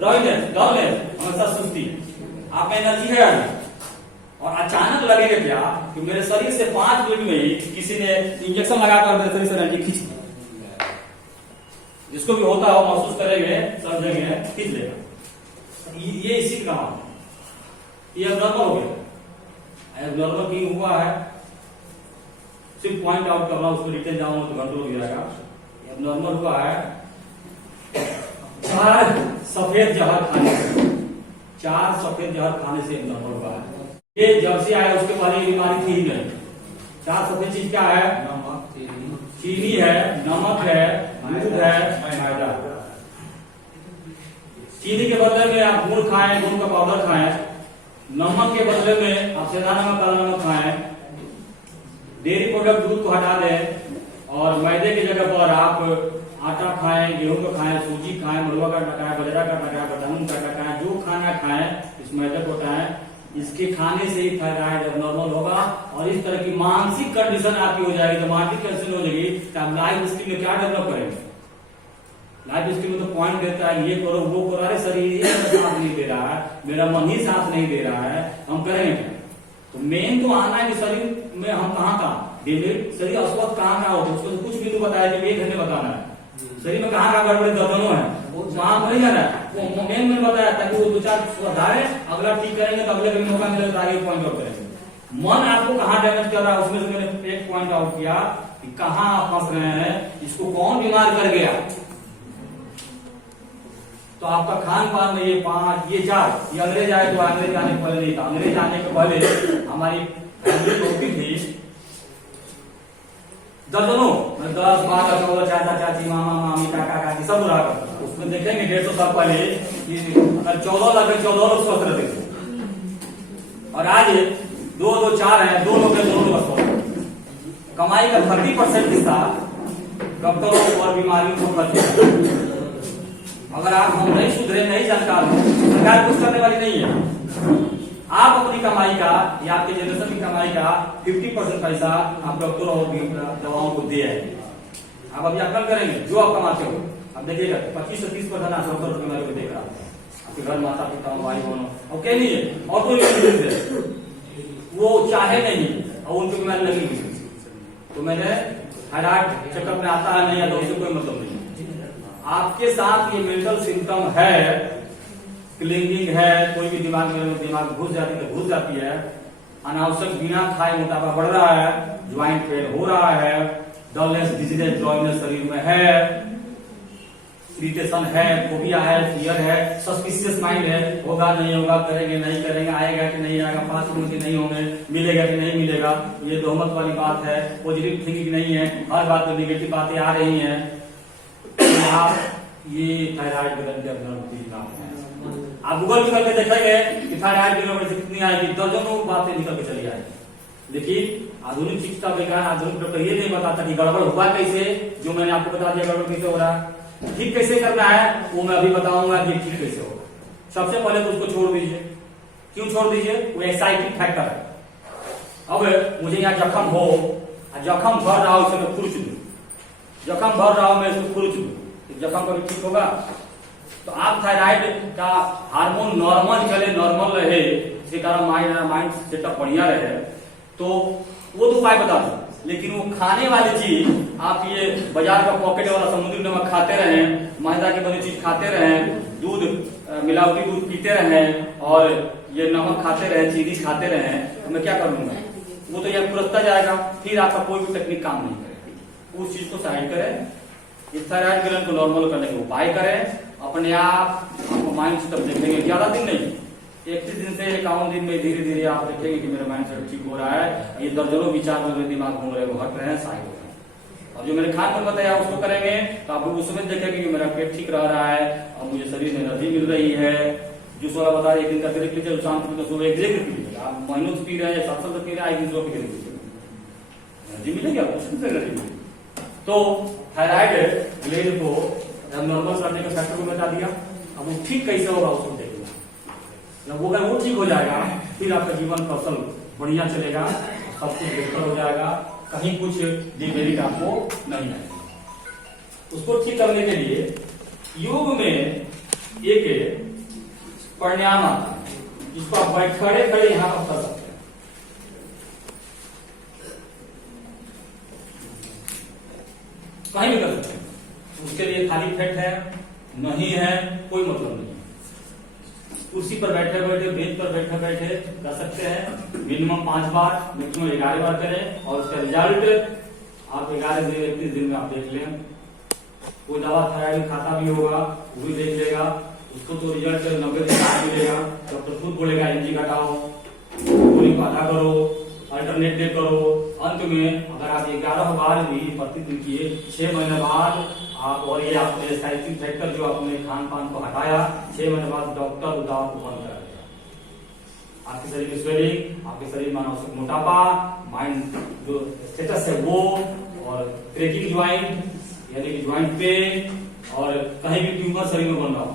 रॉइनेस, डलनेस हमेशा सुस्ती, आप में एनर्जी है और अचानक लगेगा क्या कि मेरे शरीर से 5 मिनट में ही किसी ने इंजेक्शन लगाकर मेरे शरीर से एनर्जी खींच दी। जिसको भी होता हो महसूस करेंगे, समझेंगे, खींच लेगा। ये इसी का काम है। ये नॉर्मल हो गया। नॉर्मल क्यों हुआ है सिर्फ पॉइंट आउट कर रहा हूं, उसको डिटेल जाऊंगा तो घंटों लग जाएगा। ये नॉर्मल हुआ है 4 सफेद जहर खाने से, 4 सफेद जहर खाने से नॉर्मल हुआ है। ये जब से आया उसके पहले बीमारी थी ही नहीं। 4 सफेद चीज क्या है? चीनी है, नमक है, दूध है, मैदा। चीनी के बदले में आप गुड़ खाएं, गुड़ का पाउडर खाएं। नमक के बदले में आप सेंधा नमक, काला नमक खाएं। डेयरी प्रोडक्ट, दूध को हटा दें और मैदे की जगह पर आप आटा खाएं, गेहूं का खाएं, सूजी खाएं, मड़ुआ का आटा खाएं, बजरा का आटा खाएं, बदाम का आटा खाएं, जो खाना खाएं इस मैदे को हटाएं। इसके खाने से ही थायराइड नॉर्मल होगा और इस तरह की मानसिक कंडीशन आपकी हो जाएगी। तो मानसिक कंडीशन हो जाएगी तो आप लाइफ स्किल में क्या डेवलप करेंगे? लाइफ स्किल में तो पॉइंट देता है, ये करो वो करो, अरे शरीर ही साथ नहीं दे रहा है, मेरा मन ही साथ नहीं दे रहा है, हम करेंगे क्या? तो मेन तो आना है कि शरीर में हम कहाँ शरीर अस्वस्थ कहाँ का होगा, उसको कुछ भी तो बताया कि 1 घंटे बताना है। शरीर में कहाँ गड़बड़ी दर्दनों है वहां नहीं जाना है, वो मेन में बताया ताकि वो 2-4 सुधारे, अगला ठीक करेंगे तो अगले मौका मिलेगा तो आगे पॉइंट आउट करेंगे। मन आपको कहाँ डैमेज कर रहा है उसमें से मैंने एक पॉइंट आउट किया कि कहाँ आप फंस रहे हैं, इसको कौन बीमार कर गया। तो आपका खान पान में ये 5, ये 4, ये अंग्रेज आए तो अंग्रेज आने के पहले नहीं था। अंग्रेज आने के पहले हमारी फैमिली होती थी दर्जनों, 10, 12, 14 चाचा चाची, मामा मामी, काका काकी सब रहा करता। उसमें देखेंगे 150 साल पहले अगर 14 लगे 14 लोग स्वस्थ रहते थे और आज 2, 4 है, 2 लोग 2 लोग स्वस्थ। कमाई का 30% हिस्सा डॉक्टरों और बीमारियों को खर्च है। अगर आप हम नहीं सुधरे, नहीं जानकार हो, सरकार कुछ करने वाली नहीं है। आप अपनी कमाई का या आपके जनरेशन की कमाई का 50% पैसा आप डॉक्टरों और दवाओं को दे आएंगे। आप अभी अकल करेंगे जो आप कमाते हो, अब देखिएगा 25 से 30% आप डॉक्टर की बीमारी को देख रहा है। आपके घर माता पिता भाई बहनों और कह नहीं है ऑटो वो चाहे नहीं और उनकी बीमारी लगेगी। तो मैंने थायराइड चेकअप में आता है नहीं आता उससे कोई मतलब नहीं। आपके साथ ये मेंटल सिम्टम है, क्लिंगिंग है, कोई भी दिमाग घुस जाती है तो घुस जाती है, अनावश्यक बिना खाए मोटापा बढ़ रहा है, ज्वाइंट फेल हो रहा है, डलनेस डिजीनेस ड्राइनेस शरीर में है, इरिटेशन है, फोबिया है, फियर है, सस्पिशियस माइंड है, होगा नहीं होगा, करेंगे नहीं करेंगे, आएगा कि नहीं आएगा, 5 मिनट के नहीं होंगे, मिलेगा कि नहीं मिलेगा, ये दोहमत वाली बात है, पॉजिटिव थिंकिंग नहीं है, हर बात में निगेटिव बातें आ रही हैं। आप ये थायराइड ग्रंथि अभिनवती नाम है। आप गूगल पे करके देखेंगे कि थायराइड ग्रंथि कितनी आएगी, दर्जनों बातें निकल के चली आएगी। लेकिन आधुनिक चिकित्सा विज्ञान, आधुनिक डॉक्टर ये नहीं बताता कि गड़बड़ हुआ कैसे, जो मैंने आपको बता दिया गड़बड़ कैसे हो रहा है, ठीक कैसे करना है वो मैं अभी बताऊंगा कि ठीक कैसे होगा। सबसे पहले तो उसको छोड़ दीजिए। क्यों छोड़ दीजिए? वो एक्साइटिंग फैक्टर है। अब मुझे यहाँ जख्म हो, जख्म भर रहा हो उसे मैं खुरच दूं, जख्म भर रहा हो मैं इसको खुरच दूं, जख्म कभी ठीक होगा? तो आप थायराइड का हार्मोन नॉर्मल चले, नॉर्मल रहे, जिसके कारण माइंड सेटअप बढ़िया रहे, तो वो तो उपाय बता दो। लेकिन वो खाने वाली चीज आप ये बाजार का पॉकेट वाला समुद्री नमक खाते रहें, मैदा की बनी चीज खाते रहें, दूध मिलावटी दूध पीते रहें और ये नमक खाते रहें, चीनी खाते रहें, तो मैं क्या कर लूंगा? वो तो यह पुरस्ता जाएगा, फिर आपका कोई भी टेक्निक काम नहीं करेगी। उस चीज को साइड करें, इस थायराइड ग्रंथि को नॉर्मल करने के उपाय करें, अपने आप आपको माइंड सेटअप देखेंगे। 11 दिन नहीं, 31 दिन से 51 दिन में धीरे धीरे आप देखेंगे कि मेरा माइंड सेटअप ठीक हो रहा है, ये दर्जनों विचार मेरे दिमाग घूम रहे, वो हट रहे हैं, साइड हो रहे हैं। अब जो मैंने खान पर बताया उसको करेंगे तो आप उसमें देखेंगे कि मेरा पेट ठीक रह रहा है और मुझे शरीर में एनर्जी मिल रही है। जूस वाला बता रहे 1 दिन का अतिरिक्त लीजिए, शाम को सुबह 1 लीजिए, आप महीनों से पी रहे हैं, 7 साल से पी रहे हैं, 1 दिन सुबह पी रहे, एनर्जी मिलेगी आपको, एनर्जी मिलेगी। तो थायराइड ग्लैंड को नॉर्मल करने का फैक्टर को बता दिया। अब वो ठीक कैसे होगा उसको देखिए। जब वो अगर वो ठीक हो जाएगा फिर आपका जीवन कौशल बढ़िया चलेगा, सब कुछ बेहतर हो जाएगा, कहीं कुछ डिमेरिट आपको नहीं आएगा। उसको ठीक करने के लिए योग में एक प्राणायाम आता है जिसको आप खड़े खड़े यहां पर कर सकते हैं। कहीं भी कर सकते हैं, उसके लिए खाली पेट है नहीं है कोई मतलब नहीं। कुर्सी पर बैठे बैठे, बेंच पर बैठे बैठे कर सकते हैं। मिनिमम 5 बार, मैक्सिमम 11 बार करें और उसका रिजल्ट आप 11 दिन 31 दिन में आप देख लें। कोई दवा थायराइड खाता भी होगा वो भी देख लेगा, उसको तो रिजल्ट 90 दिन बाद मिलेगा। डॉक्टर खुद बोलेगा एनर्जी घटाओ, गोली को आधा करो, अल्टरनेट डे करो। अंत में अगर आप 11 बार भी प्रतिदिन किए, 6 महीने बाद आप, और ये आपने साइकिल फैक्टर जो आपने खान पान को हटाया, 6 महीने बाद डॉक्टर दवा को बंद कर देगा। आपके शरीर में स्वेलिंग, आपके शरीर में अनावश्यक मोटापा, माइंड जो स्टेटस है वो, और क्रेकिंग ज्वाइंट यानी कि ज्वाइंट पेन, और कहीं भी ट्यूमर शरीर में बन रहा हो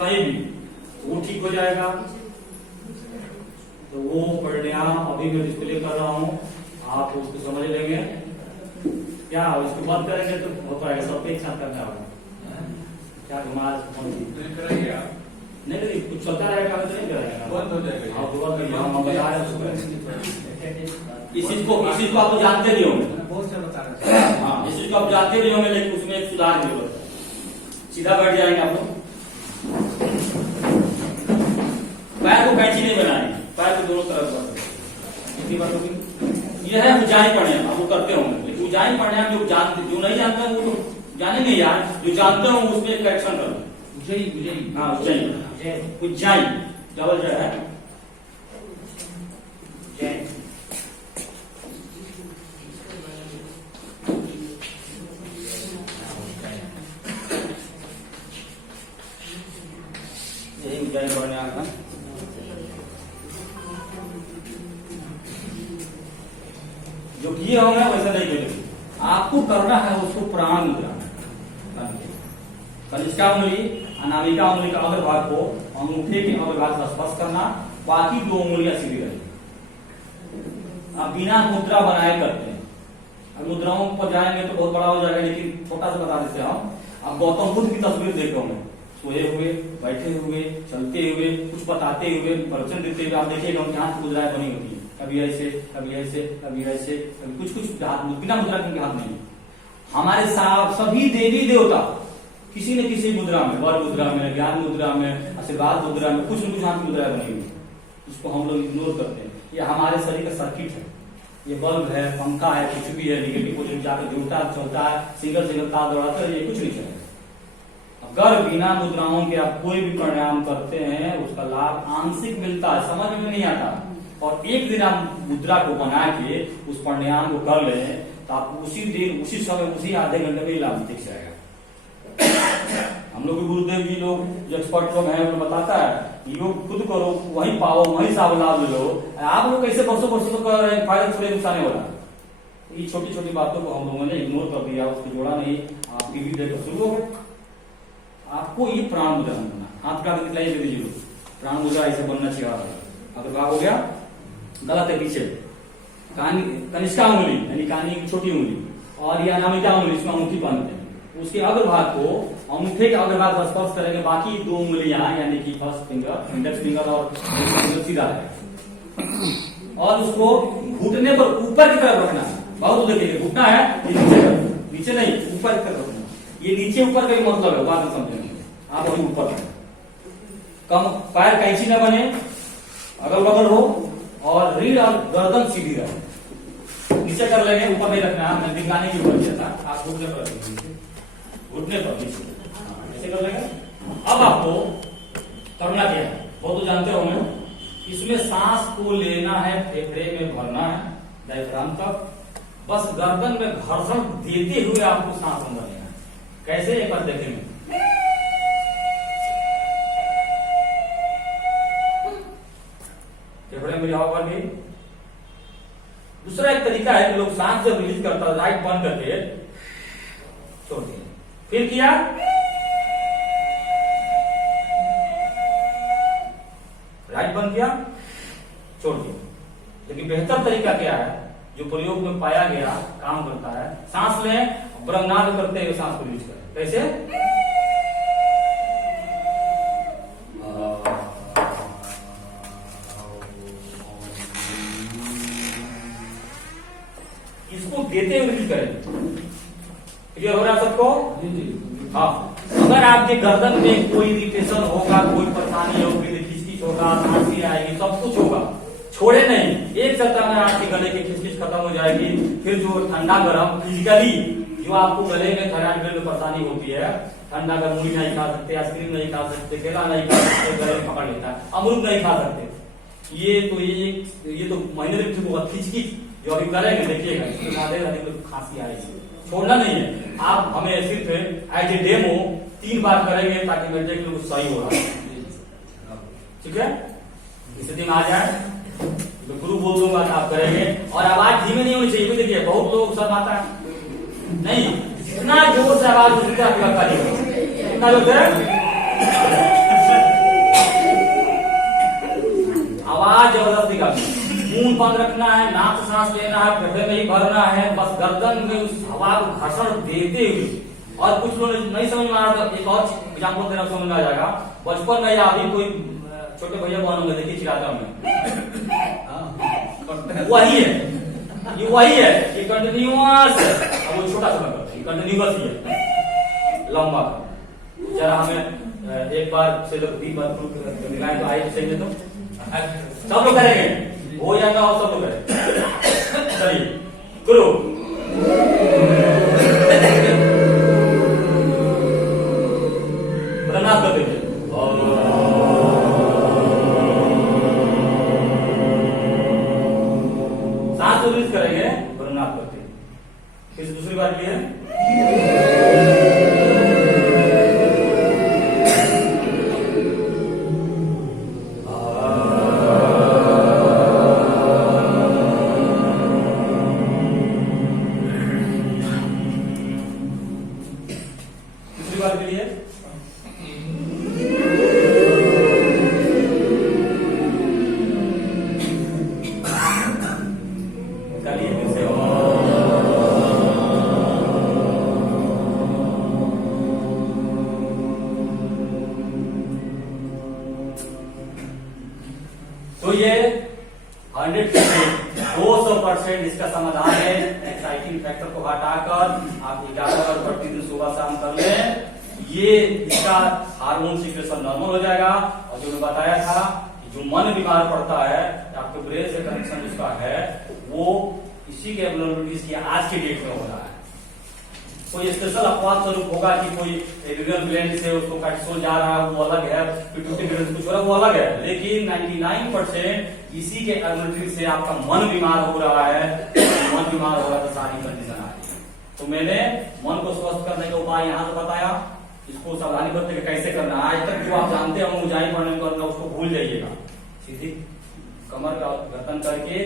कहीं भी, वो ठीक हो जाएगा। तो वो प्राणायाम अभी मैं डिस्प्ले कर रहा हूँ, आप उसको समझ लेंगे। क्या इसको बंद करेंगे तो हो पाएगा, सब एक साथ करना होगा। क्या हमारा नहीं कुछ चलता रहेगा तो नहीं करेगा, बंद हो जाएगा। हम बता रहे इस चीज को आप तो जानते नहीं होंगे, बहुत से बता रहे हैं। हाँ, इस चीज को आप जानते नहीं होंगे, लेकिन उसमें एक सुधार की जरूरत है। सीधा बैठ जाएंगे आप लोग, पैर को कैंची नहीं बनानी, पैर को दोनों तरफ इतनी बात होगी। यह है उज्जाई प्राणायाम, आप वो करते होंगे, लेकिन उज्जाई प्राणायाम जो नहीं जानते हैं वो तो जानेंगे यार, जो जानते हो उसमें एक करेक्शन करो। उज्जाई डबल जो है यही उज्जाई प्राणायाम है। जो किए होंगे वैसा नहीं करेंगे, आपको करना है उसको प्राण मुद्रा। कनिष्ठा उंगली, अनामिका उंगली का अग्रभाग को अंगूठे के अग्रभाग से स्पर्श करना, बाकी 2 उंगलियां सीधी रहेंगी। आप बिना मुद्रा बनाए करते हैं। अब मुद्राओं पर जाएंगे तो बहुत बड़ा हो जाएगा, लेकिन छोटा सा बता देते हैं हम। आप गौतम बुद्ध की तस्वीर देखो में, सोए हुए, बैठे हुए, चलते हुए, कुछ बताते हुए, प्रवचन देते हुए, आप देखिएगा उनके हाथ की मुद्राएं बनी होती है, कभी ऐसे, कभी ऐसे, कभी ऐसे, कभी कुछ कुछ हाथ बिना मुद्रा के उनके हाथ नहीं। हमारे सभी देवी देवता किसी न किसी मुद्रा में, वर मुद्रा में, ज्ञान मुद्रा में, आशीर्वाद मुद्रा में, कुछ न कुछ हाथ की मुद्राएं बनी हुई है। इसको हम लोग इग्नोर करते हैं। ये हमारे शरीर का सर्किट है, ये बल्ब है, पंखा है, कुछ भी है, निगेटिव पॉजिटिव जाकर जुड़ता चलता है, सिंगल सिंगल तार दौड़ाता है, ये कुछ नहीं चलेगा। अगर बिना मुद्राओं के आप कोई भी प्राणायाम करते हैं, उसका लाभ आंशिक मिलता है, समझ में नहीं आता। और एक दिन आप मुद्रा को बना के उस प्राणायाम को कर लें तो आप उसी दिन, उसी समय, उसी आधे घंटे में लाभ दिख जाएगा। हम लोग गुरुदेव जी लोग जो एक्सपर्ट लोग हैं, उन्हें बताता है योग खुद करो, वही पाओ, वही साब लाभ लो। आप लोग कैसे बरसों बरसों तो कर रहे हैं, फायदा थोड़े नुकसान हो रहा है। ये छोटी छोटी बातों को हम लोगों ने इग्नोर कर दिया, उसको जोड़ा नहीं। आप टीवी देखो शुरू हो गए, आपको ये प्राण मुद्रा बनना, हाथ का दिखलाई दे दीजिए, प्राण मुद्रा ऐसे बनना चाहिए। अगर भाग हो गया, गलत है, पीछे कनिष्ठा उंगली यानी कानी की छोटी उंगली और ये अनामिका उंगली, इसमें अंगूठी बांधते हैं। उसके अग्रभाग को अंगूठे के अग्रभाग पर स्पर्श करेंगे, बाकी 2 उंगलियां यानी कि फर्स्ट फिंगर, इंडेक्स फिंगर और फिंगर सीधा है। और उसको घुटने पर ऊपर की तरफ रखना है। बहुत देखिए, घुटना है नीचे नहीं, ऊपर की तरफ रखना। ये नीचे ऊपर का भी मतलब है, बाद में समझेंगे। आप वही ऊपर कम, पैर कैंची न बने, अगल बगल हो, और रीढ़ और गर्दन सीधी रहे। नीचे कर लेंगे, ऊपर नहीं रखना है, दिखाने की ऊपर किया था। आप घुटने पर रखेंगे, घुटने पर नीचे ऐसे कर लेंगे। अब आपको करना क्या है, बहुत तो जानते होंगे। इसमें सांस को लेना है, फेफड़े में भरना है, डायफ्राम तक। बस गर्दन में घर्षण देते हुए आपको सांस अंदर लेना है। कैसे, एक बार देखेंगे। फेफड़े में हवा भर गई। दूसरा एक तरीका है कि लोग सांस जब रिलीज करता है, राइट बंद करके छोड़ दिया, फिर किया, राइट बंद किया, छोड़ दिया। लेकिन बेहतर तरीका क्या है, जो प्रयोग में पाया गया, काम करता है, सांस लें, ब्रह्मनाद करते हुए सांस को रिलीज करें। कैसे, इसको देते हुए रिलीज करें। क्लियर हो रहा है सबको? हाँ। अगर आपके गर्दन में कोई इरिटेशन होगा, कोई परेशानी होगी, खिचखिच होगा, खांसी आएगी, सब कुछ होगा, छोड़े नहीं। एक सप्ताह में आपके गले की खिचखिच खत्म हो जाएगी। फिर जो ठंडा गर्म फिजिकली जो आपको गले में थराइड में परेशानी होती है, ठंडा गर्म मूली नहीं खा सकते, आइसक्रीम नहीं खा सकते, केला नहीं खा सकते, गले में पकड़ लेता है, अमरूद नहीं खा सकते, ये तो महीने तक ठीक होगा। खिचखिच जो अभी करेंगे देखिएगा, खांसी आएगी, छोड़ना नहीं है। आप हमें सिर्फ एज ए डेमो 3 बार करेंगे ताकि मैं देख लूं सही हो रहा है। ठीक है, स्थिति में आ जाए तो गुरु बोल दूंगा तो आप करेंगे। और आवाज धीमे नहीं होनी चाहिए। देखिए बहुत लोग सब आता है नहीं, इतना जोर से आवाज उठती है, इतना जोर से आवाज जबरदस्ती का, मुंह बंद रखना है, नाक से सांस लेना है, फेफड़े में ही भरना है। बस गर्दन में उस हवा को घर्षण देते हुए। और कुछ लोग नहीं समझ में आ रहा, एक और एग्जाम्पल देना समझ में आ जाएगा। बचपन में या अभी कोई छोटे भैया बहन होंगे, देखिए चिराता में वही है, ये वही है, ये कंटिन्यूअस। अब वो छोटा सा कंटिन्यूअस ही है, लंबा। जरा हमें एक बार से 3 बार दिलाएं तो आए सही है। तो सब लोग करेंगे, हो या ना हो, सब लोग करें। चलिए करो। प्रणाम कर दीजिए। सांस को रिलीज करेंगे, प्रणाम करते हैं। फिर दूसरी बात ये है, ये 100%, 200% इसका समाधान है। एक्साइटिंग फैक्टर को हटाकर आप 11 बार प्रतिदिन सुबह शाम कर लें, ये इसका हार्मोन सिक्रेशन नॉर्मल हो जाएगा। और जो मैं बताया था कि जो मन बीमार पड़ता है, आपके ब्रेन से कनेक्शन उसका है, वो इसी के एब्नॉर्मलिटीज की आज के डेट में हो रहा है। कोई स्पेशल अपवाद स्वरूप होगा कि कोई एड्रिनल ग्लैंड से उसको कार्टिसोल जा रहा है, वो अलग है, पिट्यूटरी ग्लैंड से कुछ हो रहा है, वो अलग है। लेकिन 99% इसी के एब्नॉर्मलिटीज से आपका मन बीमार हो रहा है। मन बीमार हो रहा है तो सारी कंडीशन आ रही है। तो मैंने मन को स्वस्थ करने का उपाय यहाँ से बताया, इसको सावधानी बरतने का कैसे करना। आज तक जो आप जानते हैं ऊंचाई पढ़ने करना, उसको भूल जाइएगा। सीधी कमर का गर्दन करके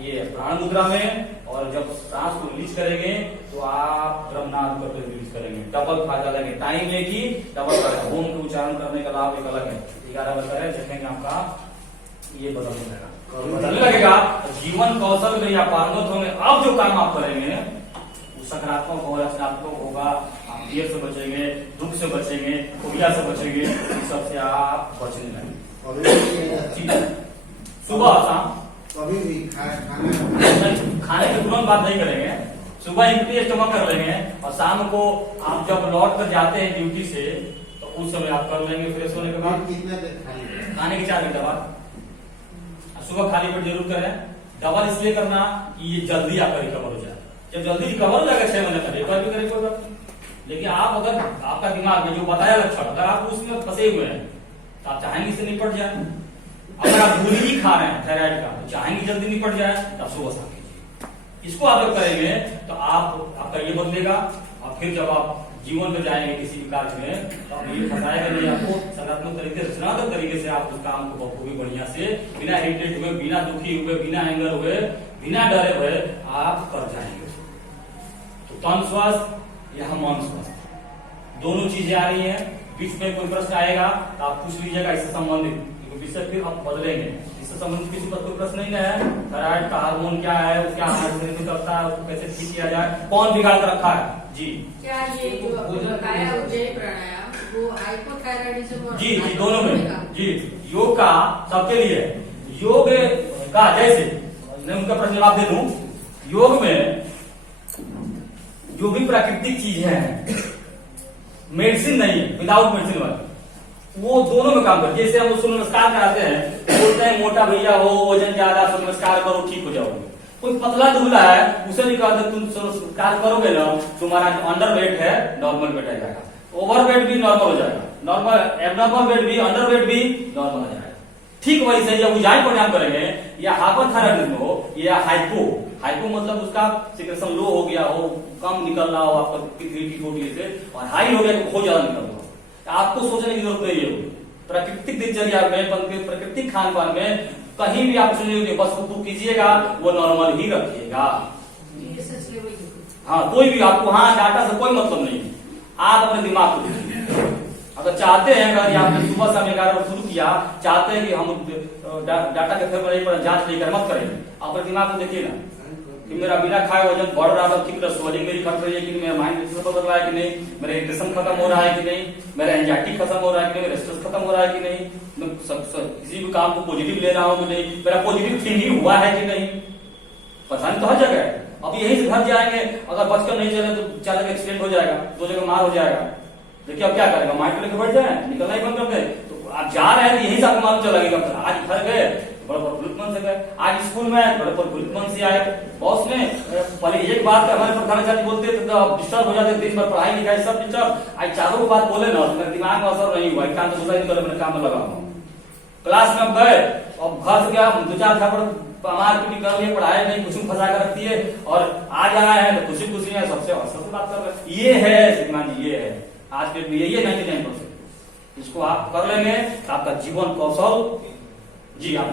ये प्राण मुद्रा में, और जब सांस को रिलीज करेंगे तो आप ब्रह्मनाद करके रिलीज करेंगे। डबल फायदा लगेगा, टाइम एक ही, डबल फायदा। ओम के उच्चारण करने का लाभ एक अलग है। 11 बार करें, देखेंगे आपका ये बदलने लगेगा, बदलने लगेगा। जीवन कौशल में या पारंगत होंगे। अब जो काम आप करेंगे वो सकारात्मक होगा, रचनात्मक होगा। आप देर से बचेंगे, दुख से बचेंगे, फोबिया से बचेंगे, इन सबसे आप बचने लगेंगे। सुबह शाम कभी भी खाने की तुरंत बात नहीं करेंगे। सुबह एम्प्टी स्टमक कर लेंगे, और शाम को आप जब लौट कर जाते हैं ड्यूटी से, तो उस समय आप कर लेंगे फ्रेश होने के बाद। कितना देर खाली खाने के 4 घंटे बाद सुबह खाली पेट जरूर करें। डबल इसलिए करना कि ये जल्दी आपका रिकवर हो जाए। जब जल्दी रिकवर हो जाएगा 6 महीने का रिकवर भी करेंगे कोई बात नहीं। लेकिन आप अगर आपका दिमाग में जो बताया लक्षण, अगर आप उसमें फंसे हुए हैं, तो आप चाहेंगे इससे निपट जाए। अगर आप गोली ही खा रहे हैं थायराइड का, तो चाहेंगे जल्दी निपट जाए, तब सुबह शाम कीजिए। इसको आप जब करेंगे तो आपका ये बदलेगा। और फिर जब आप जीवन में जाएंगे किसी भी कार्य में, तो आप ये फंसाएगा नहीं आपको। सकारात्मक तरीके से, रचनात्मक तरीके से आप उस काम को बखूबी बढ़िया से, बिना इरिटेट हुए, बिना दुखी हुए, बिना एंगर हुए, बिना डरे हुए आप कर जाएंगे। तो तन स्वस्थ या मन स्वस्थ, दोनों चीजें आ रही है। बीच में कोई प्रश्न आएगा तो आप पूछ लीजिएगा इससे संबंधित, विषय फिर हम बदलेंगे। इससे संबंधित किसी पर कोई प्रश्न नहीं है। थायराइड का हार्मोन क्या है, क्या हमारे शरीर में करता है, उसको कैसे ठीक किया जाए, कौन बिगाड़ कर रखा है। जी क्या ये जो बताया उज्जैन प्राणायाम, वो हाइपोथायराइडिज्म? जी जी, दोनों में जी। योग का सबके लिए, योग का जैसे मैं उनका प्रश्न जवाब दे दूं, योग में जो भी प्राकृतिक चीज है, मेडिसिन नहीं, विदाउट मेडिसिन वाली, वो दोनों में काम करते। जैसे हम सूर्य नमस्कार कराते हैं, बोलते हैं मोटा भैया हो, वजन ज्यादा, सूर्य नमस्कार करो ठीक हो जाओगे। कोई पतला दुबला है, उसे भी कहते तुम सूर्य नमस्कार करोगे ना, तुम्हारा जो अंडर वेट है नॉर्मल वेट आ जाएगा, ओवर वेट भी नॉर्मल हो जाएगा, नॉर्मल एबनॉर्मल वेट भी, अंडर वेट भी नॉर्मल हो जाएगा। ठीक वही से जब ऊंचाई प्राणायाम करेंगे, या हाइपोथायराइडिज्म हो या हाइपो मतलब उसका सिक्रेशन लो हो गया हो, कम निकल रहा हो आपका पिट्यूटरी से, और हाई हो गया तो बहुत ज्यादा निकल रहा हो, आपको सोचने की जरूरत नहीं है। प्राकृतिक दिनचर्या में, प्राकृतिक खान पान में कहीं भी आप सोचेंगे, बस वो कीजिएगा, वो नॉर्मल ही रखिएगा। हाँ, कोई भी आपको हाँ डाटा से कोई मतलब नहीं है। आप अपने दिमाग को देखिए। अगर चाहते हैं, अगर आपने सुबह शाम 11 बजे शुरू किया, चाहते हैं कि हम डाटा के फेर पर जांच नहीं कर, मत करें। अपने दिमाग को देखिए ना कि मेरा बिना खाए वजन बढ़ रहा है, ठीक है, सोलिंग मेरी घट रही है कि नहीं, मेरा माइंड बदल रहा है कि नहीं, मेरा डिप्रेशन खत्म हो रहा है कि नहीं, मेरा एंजाइटी खत्म हो रहा है कि नहीं, मेरा स्ट्रेस खत्म हो रहा है कि नहीं, मैं किसी भी काम को पॉजिटिव ले रहा हूँ कि नहीं, मेरा पॉजिटिव थिंकिंग हुआ है कि नहीं। परेशानी तो हर जगह है। अब यही से घर जाएंगे, अगर बचकर नहीं चले तो चालक एक्सीडेंट हो जाएगा, 2 जगह मार हो जाएगा। देखिए अब क्या करेगा, माइंड को लेकर बैठ जाए, निकलना ही बंद कर दे। तो आप जा रहे हैं तो यही से आपको मालूम चला लगेगा। आज घर गए बड़े पर गुरुत्मन से गए, आज स्कूल में बड़े पर गुरुत्मन से आए, बॉस ने पहले एक बात हमारे प्रधानाचार्य बोलते थे तो डिस्टर्ब हो जाते, दिन भर पढ़ाई लिखाई सब डिस्टर्ब। आज चारों बात बोले ना, मेरे दिमाग में असर नहीं हुआ, काम तो दूसरा दिन कर, काम में लगा। क्लास में गए और घर से क्या 2-4 झापड़ मार पीटी कर लिए, पढ़ाई नहीं, कुछ फंसा कर रखती है, और आज आया है तो खुशी खुशी है, सबसे बात कर रहे। ये है श्रीमान जी, ये है आज के लिए, ये 99%। इसको आप कर लेंगे तो आपका जीवन कौशल। जी आप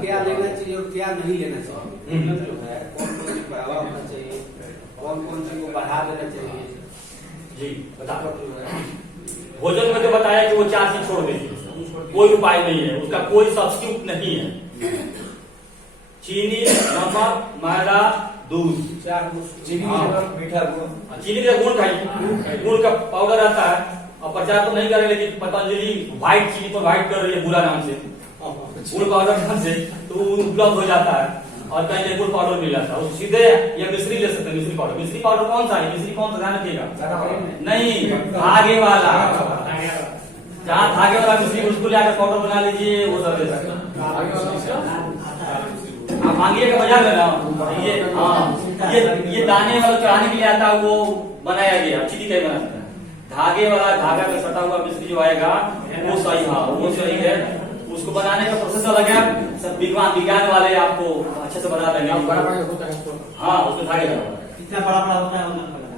क्या लेना चाहिए और क्या नहीं लेना चाहिए, जो है कौन कौन सी बढ़ावा होना चाहिए, कौन कौन सी को बढ़ा देना चाहिए। जी बता, भोजन में तो बताया कि वो 4 चीज छोड़ दीजिए, कोई उपाय नहीं है, उसका कोई सब्स्टिट्यूट नहीं है। चीनी, नमक, मैदा, दूध, चीनी, मीठा गुड़, चीनी का गुड़ खाइए, गुड़ का पाउडर आता है, और प्रचार तो नहीं कर रहे, लेकिन पतंजलि व्हाइट चीनी पर व्हाइट कर रही है बुरा नाम से, गुड़ पाउडर नाम से, तो उपलब्ध हो जाता है और कहीं गुड़ पाउडर मिल जाता है। सीधे या मिश्री ले सकते हैं, मिश्री पाउडर। मिश्री पाउडर कौन सा है, मिश्री कौन सा ध्यान रखिएगा, नहीं धागे वाला, जहाँ धागे वाला मिश्री उसको लेकर पाउडर बना लीजिए, वो सब ले सकते हैं। आप मांगिएगा बाजार में ना, ये हाँ ये दाने वाला चढ़ाने के लिए आता है, वो बनाया गया, चीनी का ही बना सकता है। धागे वाला, धागा में सटा हुआ मिश्री जो आएगा वो सही, हाँ वो सही है। उसको बनाने का प्रोसेस अलग है, सब विज्ञान वाले आपको अच्छे से बता देंगे। हाँ उसमें धागे लगा होता है, कितना बड़ा बड़ा होता है,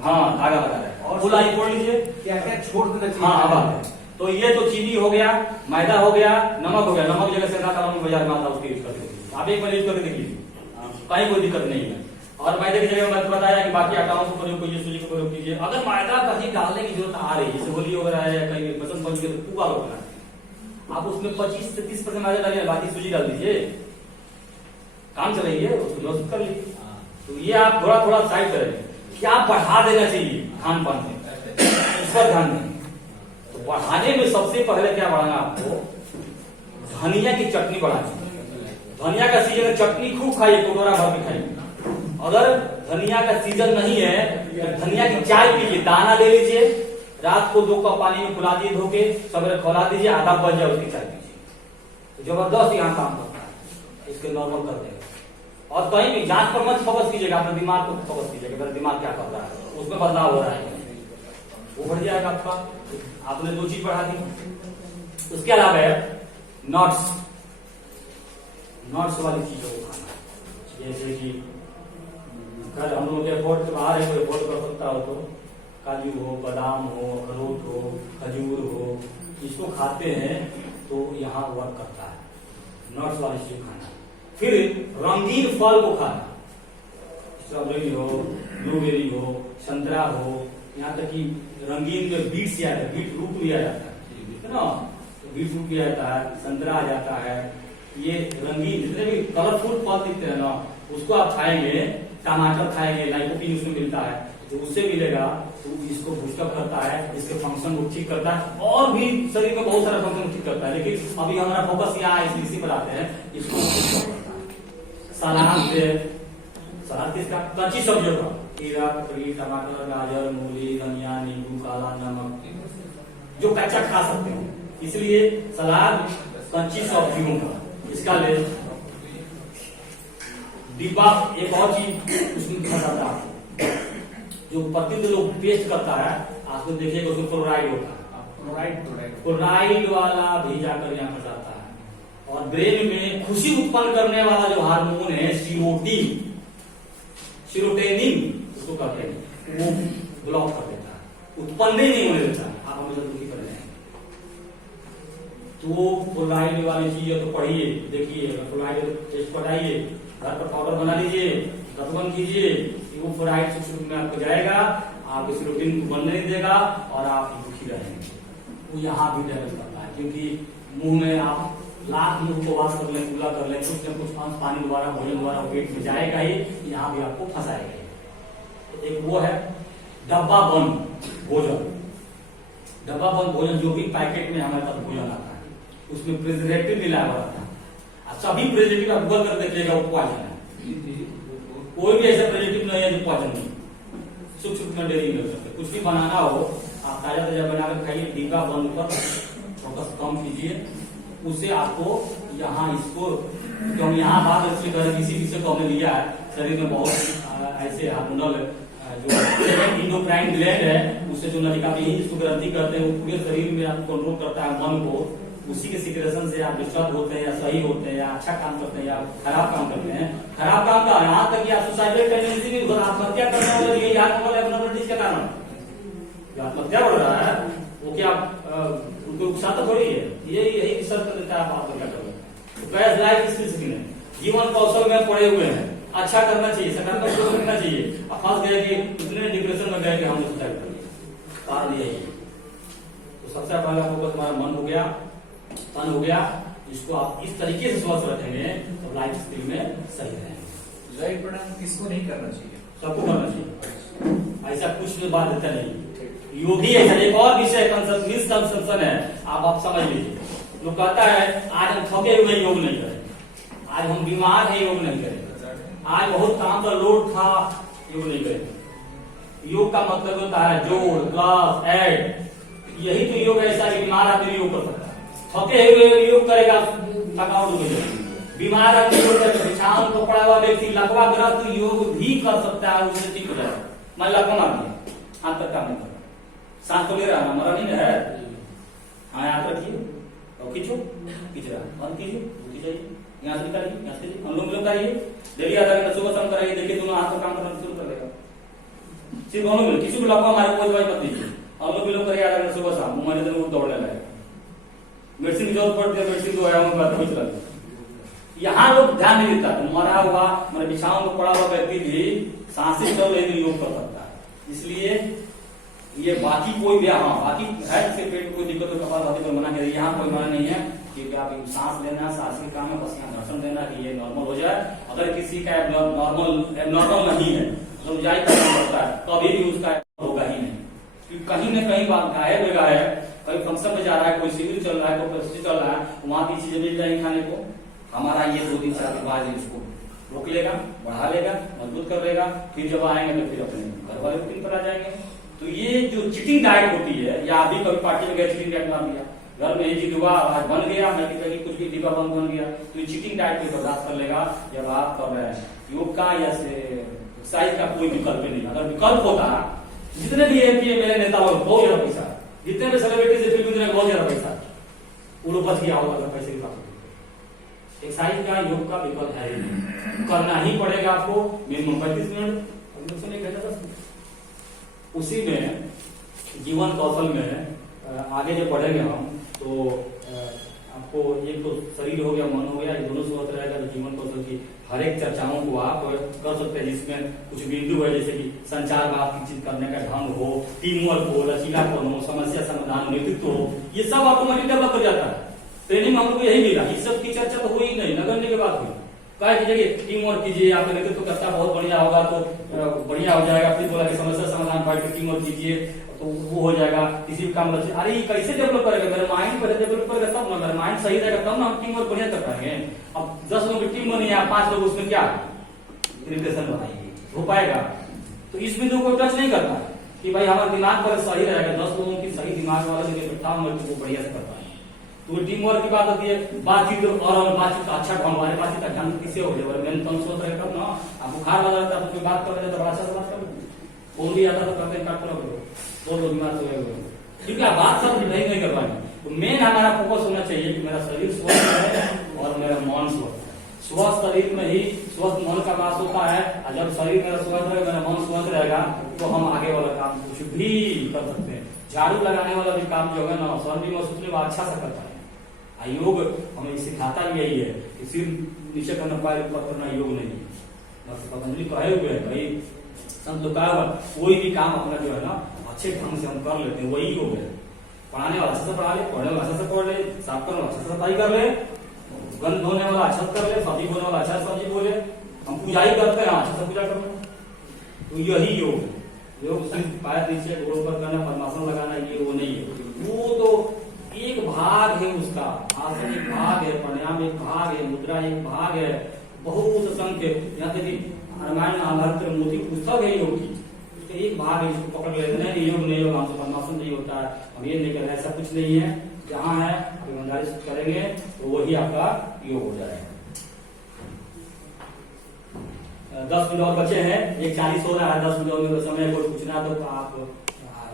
हाँ धागा लगा है। और फुल आई बोल लीजिए क्या क्या छोड़ देना चाहिए। हाँ अब आते हैं। तो ये तो चीनी हो गया, मैदा हो गया, नमक हो गया। नमक जगह से बाजार में आता है, उसकी यूज करके देखिए, आप एक बार यूज करके देखिए, कहीं कोई दिक्कत नहीं है। और मैदे की जगह मैंने बताया कि बाकी आटाओं को प्रयोग कीजिए, सूजी को प्रयोग कीजिए। अगर मैदा कहीं डालने की जरूरत आ रही है, जैसे होली वगैरह है, कहीं बसंत पंचमी तो पुआ होता है, आप उसमें 25 से 30% मैदा डालिए, बाकी सूजी डाल दीजिए, काम चलाइए, उसको व्यवस्थित कर लीजिए। तो ये आप थोड़ा थोड़ा साइड करें, क्या बढ़ा देना चाहिए खान पान में, इस पर ध्यान दें। तो बढ़ाने में सबसे पहले क्या बढ़ाना, आपको धनिया की चटनी बढ़ानी। धनिया का सीजन है, चटनी खूब खाइए, कटोरा भर के खाइए। अगर धनिया का सीजन नहीं है तो धनिया की चाय पीजिए, दाना ले लीजिए, रात को 2 कप पानी में फुला दिए, धो के सवेरे खौला दीजिए, आधा बज जाए उसकी चाय पीजिए, तो जबरदस्त यहाँ काम करता है, इसके नॉर्मल कर देगा। और कहीं भी जांच पर मत फोकस कीजिएगा, अपने दिमाग को फोकस कीजिएगा, मेरा दिमाग क्या कर रहा है, उसमें बदलाव हो रहा है, वो बढ़ जाएगा आपका। आपने 2 चीज बढ़ा दी। उसके अलावा है नट्स, नट्स वाली चीजों को खाना, जैसे कि कल हम लोग एयरपोर्ट के बाहर है, कोई एयरपोर्ट कर सकता हो तो काजू हो, बादाम हो, अखरोट हो, खजूर हो, इसको खाते हैं तो यहाँ वर्क करता है। नट्स वाली चीज खाना। फिर रंगीन फल को खाना, स्ट्रॉबेरी हो, ब्लूबेरी हो, संतरा हो, यहाँ तक कि रंगीन में बीट्स आ जाता है, बीट रूट भी आ जाता है ना, तो बीट रूट भी आ जाता है, संतरा आ जाता है। ये रंगीन जितने भी कलरफुल फल दिखते हैं ना, उसको आप खाएंगे, टमाटर खाएंगे, लाइकोपीन उसमें मिलता है, जो उससे मिलेगा तो इसको बूस्टअप करता है, इसके फंक्शन को ठीक करता है, और भी शरीर में बहुत सारा फंक्शन ठीक करता है। लेकिन अभी हमारा फोकस यहाँ इसी पर आते हैं, इसको करता है। सलाद से, सलाद किसका, कच्ची सब्जियों का, खीरा, ककड़ी, टमाटर, गाजर, मूली, धनिया, नींबू, काला नमक, जो कच्चा खा सकते हैं, इसलिए सलाद कच्ची सब्जियों का। इसका ले डिब्बा, एक और चीज उसमें बताता है, जो प्रतिदिन लोग पेस्ट करता है, आपको देखिएगा उसमें क्लोराइड होता है, क्लोराइड वाला भी जाकर यहाँ फंसाता है। और ब्रेन में खुशी उत्पन्न करने वाला जो हार्मोन है सीरोटेनिन उसको कहते हैं, वो ब्लॉक कर देता है, उत्पन्न ही नहीं होने देता। आप हमेशा दुखी कर रहे हैं, तो क्लोराइड वाली चीज है तो पढ़िए, देखिए, क्लोराइड टेस्ट पढ़ाइए, घर पर पाउडर बना लीजिए, दत्तबंद कीजिए, वो फ्लोराइड सूक्ष्म में आपको जाएगा, आपके सीरोटिन को बनने नहीं देगा और आप दुखी रहेंगे। वो यहाँ भी डैमेज करता है, क्योंकि मुंह में आप लाख मुंह को वाश कर ले, कूला कर ले, कुछ न कुछ अंश पानी द्वारा, भोजन द्वारा पेट में जाएगा ही, यहाँ भी आपको फंसाएगा। तो एक वो है डब्बा बंद भोजन। डब्बा बंद भोजन जो भी पैकेट में हमारे पास भोजन आता है, उसमें प्रिजर्वेटिव मिला हुआ रहता है। सभी प्रिजर्वेटिव आप गूगल कर देखिएगा, वो पॉइजन है। कोई भी ऐसा प्रिजर्वेटिव नहीं है जो पॉइजन नहीं, सूक्ष्म डेयरी मिल सकते। कुछ भी बनाना हो, आप ताजा ताजा बनाकर खाइए, डिब्बा बंद पर फोकस कम कीजिए, उससे आपको यहाँ इसको, जो हम यहाँ बात इसलिए कर रहे हैं, इसी विषय को हमने लिया है। शरीर में बहुत ऐसे हार्मोनल जो इंडोक्राइन ग्लैंड है, उससे जो नलिका में इसको ग्रंथि करते हैं, वो पूरे शरीर में आपको कंट्रोल करता है मन को। उसी के सिक्रेशन से आप डिस्टर्ब होते हैं या सही होते हैं, या अच्छा काम करते हैं या खराब काम करते हैं। खराब काम का यहाँ तक कि आप सुसाइडल टेंडेंसी भी, आत्महत्या करने वाले यही एबनॉर्मलिटीज के कारण जो आत्महत्या बढ़ रहा है, वो क्या उनको उकसाता थोड़ी है, यही रिसर्च कर देता है आप आत्महत्या करो। बेस्ट लाइफ स्किल्स की जीवन कौशल में पड़े हुए हैं, अच्छा करना चाहिए, सकारात्मक सोच रखना चाहिए। अब फंस गए कि इतने डिप्रेशन में गए कि हमने सुसाइड कर लिया, कारण यही है। तो सबसे पहला फोकस हमारा मन हो गया, तन हो गया, इसको आप इस तरीके से स्वस्थ रखेंगे तो लाइफ स्किल में सही रहेंगे। लाइफ प्राणायाम किसको नहीं करना चाहिए? सबको करना चाहिए, ऐसा कुछ बात रहता नहीं। योग ही है। एक और विषय मिसकंसेप्शन है, आप समझ लीजिए। लोग कहता है आज हम थके हुए योग नहीं करें, आज हम बीमार हैं योग नहीं करें, आज बहुत काम का लोड था योग नहीं करें। योग का मतलब होता है जोड़, प्लस, ऐड। यही तो योग ऐसा है, बीमार आदमी योग कर सकता है, थके हुए योग करेगा थकावट हो जाएगी। बीमार आदमी योग करेगा, बिछावन को पड़ा हुआ व्यक्ति लकवा ग्रस्त योग भी कर सकता है, उससे ठीक हो जाएगा। मैं लकवा आदमी हाथ तक काम नहीं कर, सांस तो ले रहा हमारा नहीं है। हाँ याद रखिए और खींचो, खींच रहा बंद कीजिए, खींचाइए, यहाँ से निकालिए, यहाँ से अनुलोम विलोम कराइए, डेली आधा घंटा सुबह शाम कराइए, देखिए दोनों हाथ काम करना शुरू कर देगा। सिर्फ अनुलोम विलोम, किसी को लकवा हमारे कोई दवाई मत दीजिए, अनुलोम विलोम करिए आधा घंटा सुबह शाम, महीने दिन वो दौड़ने लगेगा। मेडिसिन की जरूरत पड़ती है, मेडिसिन तो है उनका तो चला। यहाँ लोग ध्यान नहीं देता, मरा हुआ मतलब बिछावन में पड़ा हुआ व्यक्ति भी सांसें चल रही योग कर सकता है। इसलिए ये बाकी कोई भी, हाँ बाकी है सिर्फ पेट कोई दिक्कत हो कपालभाति पर मना करिए, यहाँ कोई मना नहीं है कि आप सांस लेना, सांस के काम है, बस यहाँ दर्शन देना कि ये नॉर्मल हो जाए। अगर किसी का एबनॉर्मल नहीं है तो जाए करना पड़ता है, कभी भी उसका होगा ही नहीं, क्योंकि कहीं न कहीं गायब है गायब, कहीं फंक्शन में जा रहा है, कोई शिविर चल रहा है, कोई परिस्थिति चल रहा है, वहां की चीजें मिल जाएंगी खाने को। हमारा ये 2 दिन 4 दिन बाद इसको रोक लेगा, बढ़ा लेगा, मजबूत कर लेगा, फिर जब आएंगे तो फिर अपने घर वाले रूटीन पर आ जाएंगे। तो ये जो चीटिंग डाइट होती है, या आप भी कभी पार्टी में गए चीटिंग डाइट मार दिया, घर में ये चीज हुआ आज बन गया, मैं कहीं कुछ भी डिब्बा बन गया, तो ये चीटिंग डाइट को बर्दाश्त कर लेगा। जब आप कर रहे हैं योग का या एक्सरसाइज का कोई विकल्प नहीं, अगर विकल्प होता जितने भी मेरे नेता लोग बहुत ज्यादा पैसा, जितने भी सेलिब्रिटी से फिल्म में बहुत ज्यादा पैसा, वो लोग बच गया होगा पैसे के साथ। एक्सरसाइज का योग का विकल्प है ही नहीं, करना ही पड़ेगा आपको मिनिमम 35 मिनट। उसी में जीवन कौशल में आगे जब बढ़ेंगे हम तो आपको एक तो शरीर हो गया, मन हो गया, ये दोनों स्वस्थ रहेगा। तो जीवन कौशल की हर एक चर्चाओं को आप कर सकते हैं, जिसमें कुछ बिंदु है जैसे कि संचार बातचीत करने का ढंग हो, टीम वर्क हो, लचीलापन हो, समस्या समाधान, नेतृत्व हो, ये सब ऑटोमेटिक डेवलप कर जाता है। ट्रेनिंग में हमको यही मिला, इस सब की चर्चा तो हुई नहीं, नगण्य की बात हुई। कहा कीजिए टीम वर्क कीजिए, आपका नेतृत्व करता बहुत बढ़िया होगा तो बढ़िया हो जाएगा। फिर बोला कि समस्या समाधान बैठ के टीम वर्क कीजिए तो वो हो जाएगा, किसी भी काम लक्ष्य। अरे कैसे डेवलप करेगा, मेरा माइंड पहले डेवलप करेगा तब ना, मेरा माइंड सही रहेगा तब ना हम टीम वर्क बढ़िया कर पाएंगे। अब 10 लोगों की टीम बनी है, 5 लोग उसमें क्या इरिटेशन बनाएंगे, हो पाएगा? तो इस बिंदु को टच नहीं करता कि भाई हमारा दिमाग पर सही रहेगा, 10 लोगों की सही दिमाग वाला जगह वो बढ़िया से कर पाएंगे। तो टीम वर्क की बात होती है, बातचीत और बातचीत का अच्छा ढंग, हमारे बातचीत का ढंग किसे हो जाए, मेन तन सोच रहे तब ना। आप बुखार लगा रहता है तो बात कर रहे तो अच्छा से बात करो, फोन भी आता तो करते काट करो, तो दिमाग से क्योंकि आप बात सब नहीं कर पाएंगे। तो मेन हमारा फोकस होना चाहिए कि मेरा शरीर स्वस्थ है और मेरा मन स्वस्थ है। स्वस्थ शरीर में ही स्वस्थ मन का वास होता है, और जब शरीर मेरा स्वस्थ रहेगा, मेरा मन स्वस्थ रहेगा, तो हम आगे वाला काम कुछ भी कर सकते हैं। झाड़ू लगाने वाला भी काम जो है ना, सर्दी में सोचने वाला अच्छा से करता है। योग हमें सिखाता भी यही है कि सिर नीचे करना, पैर ऊपर करना योग नहीं है। बस पतंजलि कहे हुए है भाई, संत लोग कहा कोई भी काम अपना जो है ना अच्छे ढंग से हम कर लेते हैं, वही योग है। पढ़ाने वाला अच्छे से पढ़ा ले, पढ़ने वाला अच्छे से पढ़ ले, साफ करने वाला अच्छे से सफाई कर ले, गंद धोने वाला अच्छा से कर ले, सब्जी धोने वाला अच्छा सब्जी बोले, हम पूजा ही करते हैं अच्छा से पूजा कर ले। तो यही योग है। योग सिर्फ पैर नीचे गोड़ ऊपर करना, पद्मासन लगाना, ये वो नहीं है। वो तो एक भाग है उसका, आसन एक भाग है, प्राणायाम एक भाग है, मुद्रा एक भाग है, बहुत असंख्य। यहाँ तक कि रामायण महाभारत मोती पुस्तक है योग की, उसका एक भाग है, इसको पकड़ लेते हैं। योग नहीं होगा, हमसे पद्मासन नहीं होता है, हम ये नहीं कर रहे, ऐसा कुछ नहीं है। जहाँ है आप ईमानदारी से करेंगे तो वही आपका योग हो जाएगा। 10 मिनट और बचे हैं, 1:40 हो रहा है। 10 मिनट में समय कोई पूछना तो आप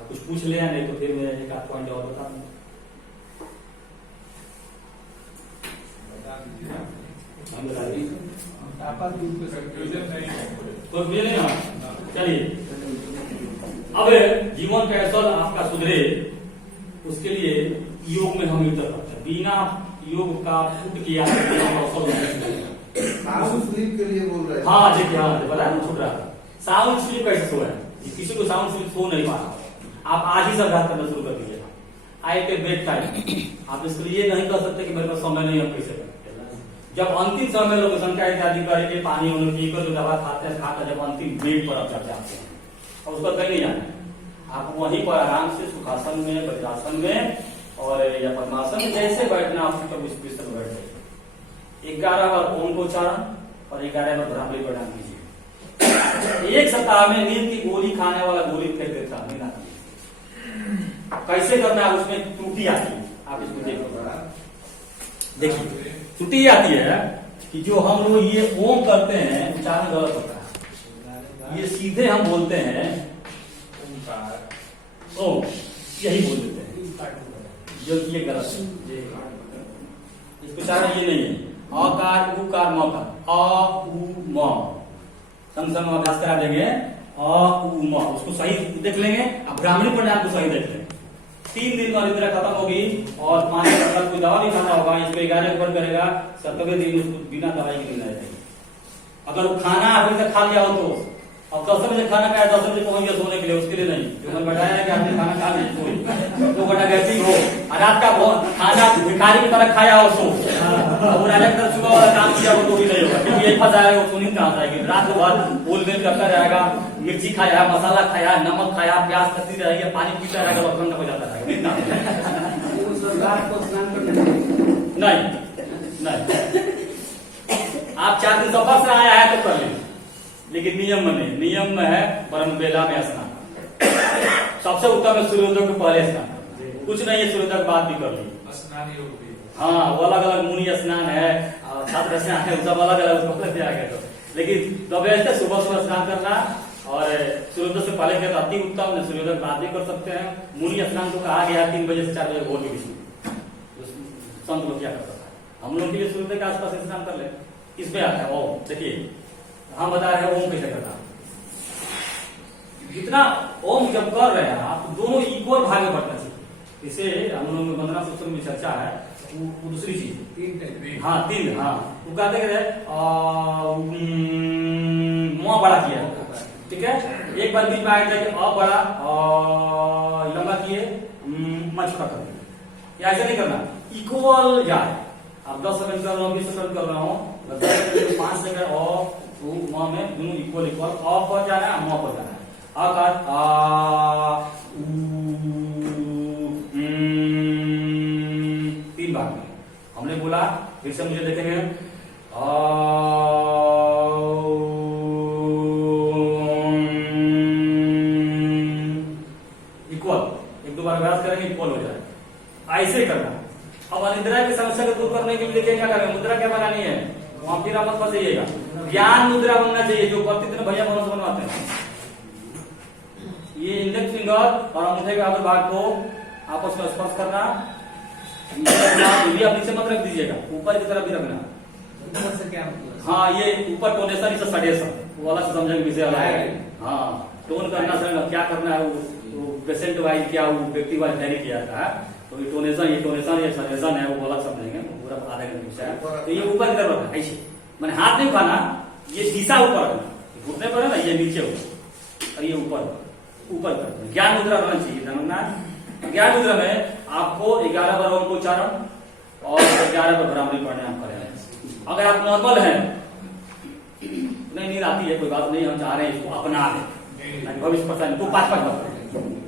कुछ पूछ ले, नहीं तो फिर मैं एक आध पॉइंट और बता दूँ। तो चलिए, अब जीवन कैसल आपका सुधरे उसके लिए योग में हम युक्त करते हैं। बिना योग का फूट किया साउंड स्लीप के लिए बोल रहे हैं। हाँ देखिए, हाँ बताया छूट रहा था। साउंड स्लीप कैसे सो है, किसी को साउंड स्लीप सो नहीं पा रहा, आप आज ही से अभ्यास करना शुरू कर दीजिए। आई टेक बेड टाइम, आप इसके लिए नहीं कर सकते कि मेरे पास समय नहीं है, कैसे करें। जब अंतिम समय लोग संख्या इत्यादि करके पानी उन्होंने पीकर जो दवा खाते हैं, खाता जब अंतिम बेड पर आप जाते हैं और उसका कहीं नहीं जाना है। आप वहीं पर आराम से सुखासन में, वज्रासन में और या पद्मासन में जैसे बैठना आपको कभी इस बिस्तर में बैठ जाइए। 11 बार ओम को उच्चारण और 11 बार भ्रामरी प्रणाम कीजिए। एक सप्ताह में नींद की गोली खाने वाला गोली फेंक देता नींद आती है। कैसे करना है उसमें त्रुटि आती है, आप इसको देखिए त्रुटि आती है कि जो हम लोग ये ओम करते हैं उच्चारण गलत होता है। ये सीधे हम बोलते हैं ओम, यही बोल देते हैं जो ये गलत है। इसको उच्चारण ये नहीं है। अकार उकार मकार अ उ म संग संग अभ्यास करा देंगे। अ उ म उसको सही देख लेंगे। अब ब्राह्मणी प्रणाम को सही देख लेंगे। 3 दिन में निद्रा खत्म होगी और 5 दिन तक कोई दवा भी खाना होगा। इसको 11 ऊपर करेगा, 7वें दिन उसको बिना दवाई के नींद आ जाएगी। अगर वो खाना अभी तक खा लिया हो तो अब 10 बजे खाना खाया, 10 बजे पहुंच गया सोने के लिए, उसके लिए नहीं। जो मैंने बताया है कि आपने खाना खा लिया सोए 2 घंटा गैसिंग हो, रात का खाना भिखारी की तरह खाया हो सो, और राजा की तरह सुबह वाला काम किया हो तो भी नहीं होगा, क्योंकि एक फंसा है वो सुनी कहाँ जाएगी। रात को बाद बोल बेल करता रहेगा, मिर्ची खाया, मसाला खाया, नमक खाया, प्याज कसी रहेगी, पानी पीता रहेगा, लक्षण हो जाता रहेगा। नहीं, आप 4 दिन सफर से आया है तो कर लेंगे, लेकिन नियम में नहीं। नियम में है परम बेला में स्नान। सबसे उत्तम है सूर्योदय के पहले स्नान। कुछ नहीं है, सूर्योदय के बाद भी कर ली। हाँ, वो अलग अलग मुनि स्नान है, छात्र स्नान है, सब अलग अलग उसको दिया गया। तो लेकिन तो बेस्ट है सुबह सुबह स्नान करना, और सूर्योदय से पहले कर अति उत्तम है, सूर्योदय के बाद भी कर सकते हैं। मुनि स्नान तो कहा गया 3 बजे से 4 बजे भोर के बीच में। संत लोग क्या करता है, हम लोग के लिए सूर्योदय के आसपास स्नान कर ले। इसमें आता है ओम। देखिए हम बता रहे हैं ओम कैसे करना। जितना ओम जब कर रहे हैं आप, दोनों इक्वल भाग में बढ़ना चाहिए। इसे हम लोगों में वंदना सूत्र में चर्चा है। वो दूसरी चीज 3 हाँ 3 हाँ वो कहते हैं मुंह बड़ा किया, ठीक है। एक बार बीच में आया जाए अ बड़ा लंबा किए, म छोटा कर दिया। ऐसा नहीं करना, इक्वल जाए। अब 10 सेकंड कर रहा हूँ, 20 सेकंड कर रहा हूँ, 5 सेकंड म में दोनों इक्वल इक्वल। अ पर जाना है, म पर जाना है। अ का आ उ 3 भाग में हमने बोला। फिर से मुझे देखेंगे इक्वल। 1-2 बार अभ्यास करेंगे, इक्वल हो जाए। ऐसे करना। अब अनिद्रा की समस्या को दूर करने के लिए देखिए क्या करेंगे। मुद्रा क्या बनानी है, वहां फिर मत फंसाइएगा। ज्ञान मुद्रा बनना चाहिए, जो प्रतिदिन भैया मनोज बनवाते हैं। ये इंडेक्स फिंगर और अंगूठे के अग्रभाग को आपस में स्पर्श करना। ये आप नीचे मत रख दीजिएगा, ऊपर की तरफ भी रखना। ऊपर से क्या मतलब? हाँ, ये ऊपर टोनेशन, इसे सडेशन, वो वाला से समझेंगे विषय अलग है। हाँ, टोन करना सर क्या करना है, वो पेशेंट वाइज क्या, वो व्यक्ति वाइज वेरी किया था। तो ये टोनेशन ये सडेशन है, वो अलग समझेंगे, पूरा आधा घंटे विषय है। तो ये ऊपर की तरफ रखना ऐसे, मैंने हाथ नहीं उठाना, ये दिशा ऊपर रखना, घुटने पर है ना, ये नीचे हो और ये ऊपर कर। ज्ञान मुद्रा रहना चाहिए, समझना। ज्ञान मुद्रा में आपको 11 बार ओम को उच्चारण और 11 बार भ्रामरी प्राणायाम करें। अगर आप नॉर्मल हैं, नहीं नींद आती है, कोई बात नहीं, हम चाह रहे हैं इसको अपना लें, भविष्य पता नहीं तो 5-5 बार।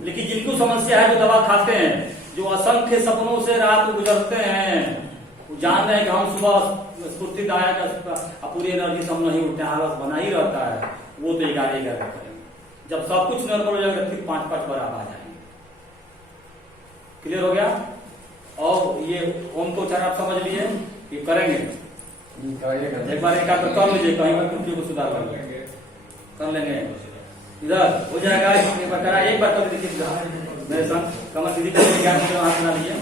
लेकिन जिनको समस्या है, जो दवा खाते हैं, जो असंख्य सपनों से रात गुजरते हैं, वो जान रहे हैं कि हम सुबह स्फूर्तिदायक पूरी एनर्जी सब नहीं उठते, आलस बना ही रहता है, वो तो 11 करें। जब सब कुछ नॉर्मल हो जाएगा फिर 5-5 बार आप आ जाएंगे। क्लियर हो गया। और ये ओम को उच्चारण आप समझ लिए, ये करेंगे एक बार एक कर लीजिए, कहीं पर त्रुटि को सुधार कर लेंगे। इधर हो जाएगा, एक बार कर देखिए मेरे संग कमर सीधी करके ज्ञान मुद्रा हाथ बना लीजिए।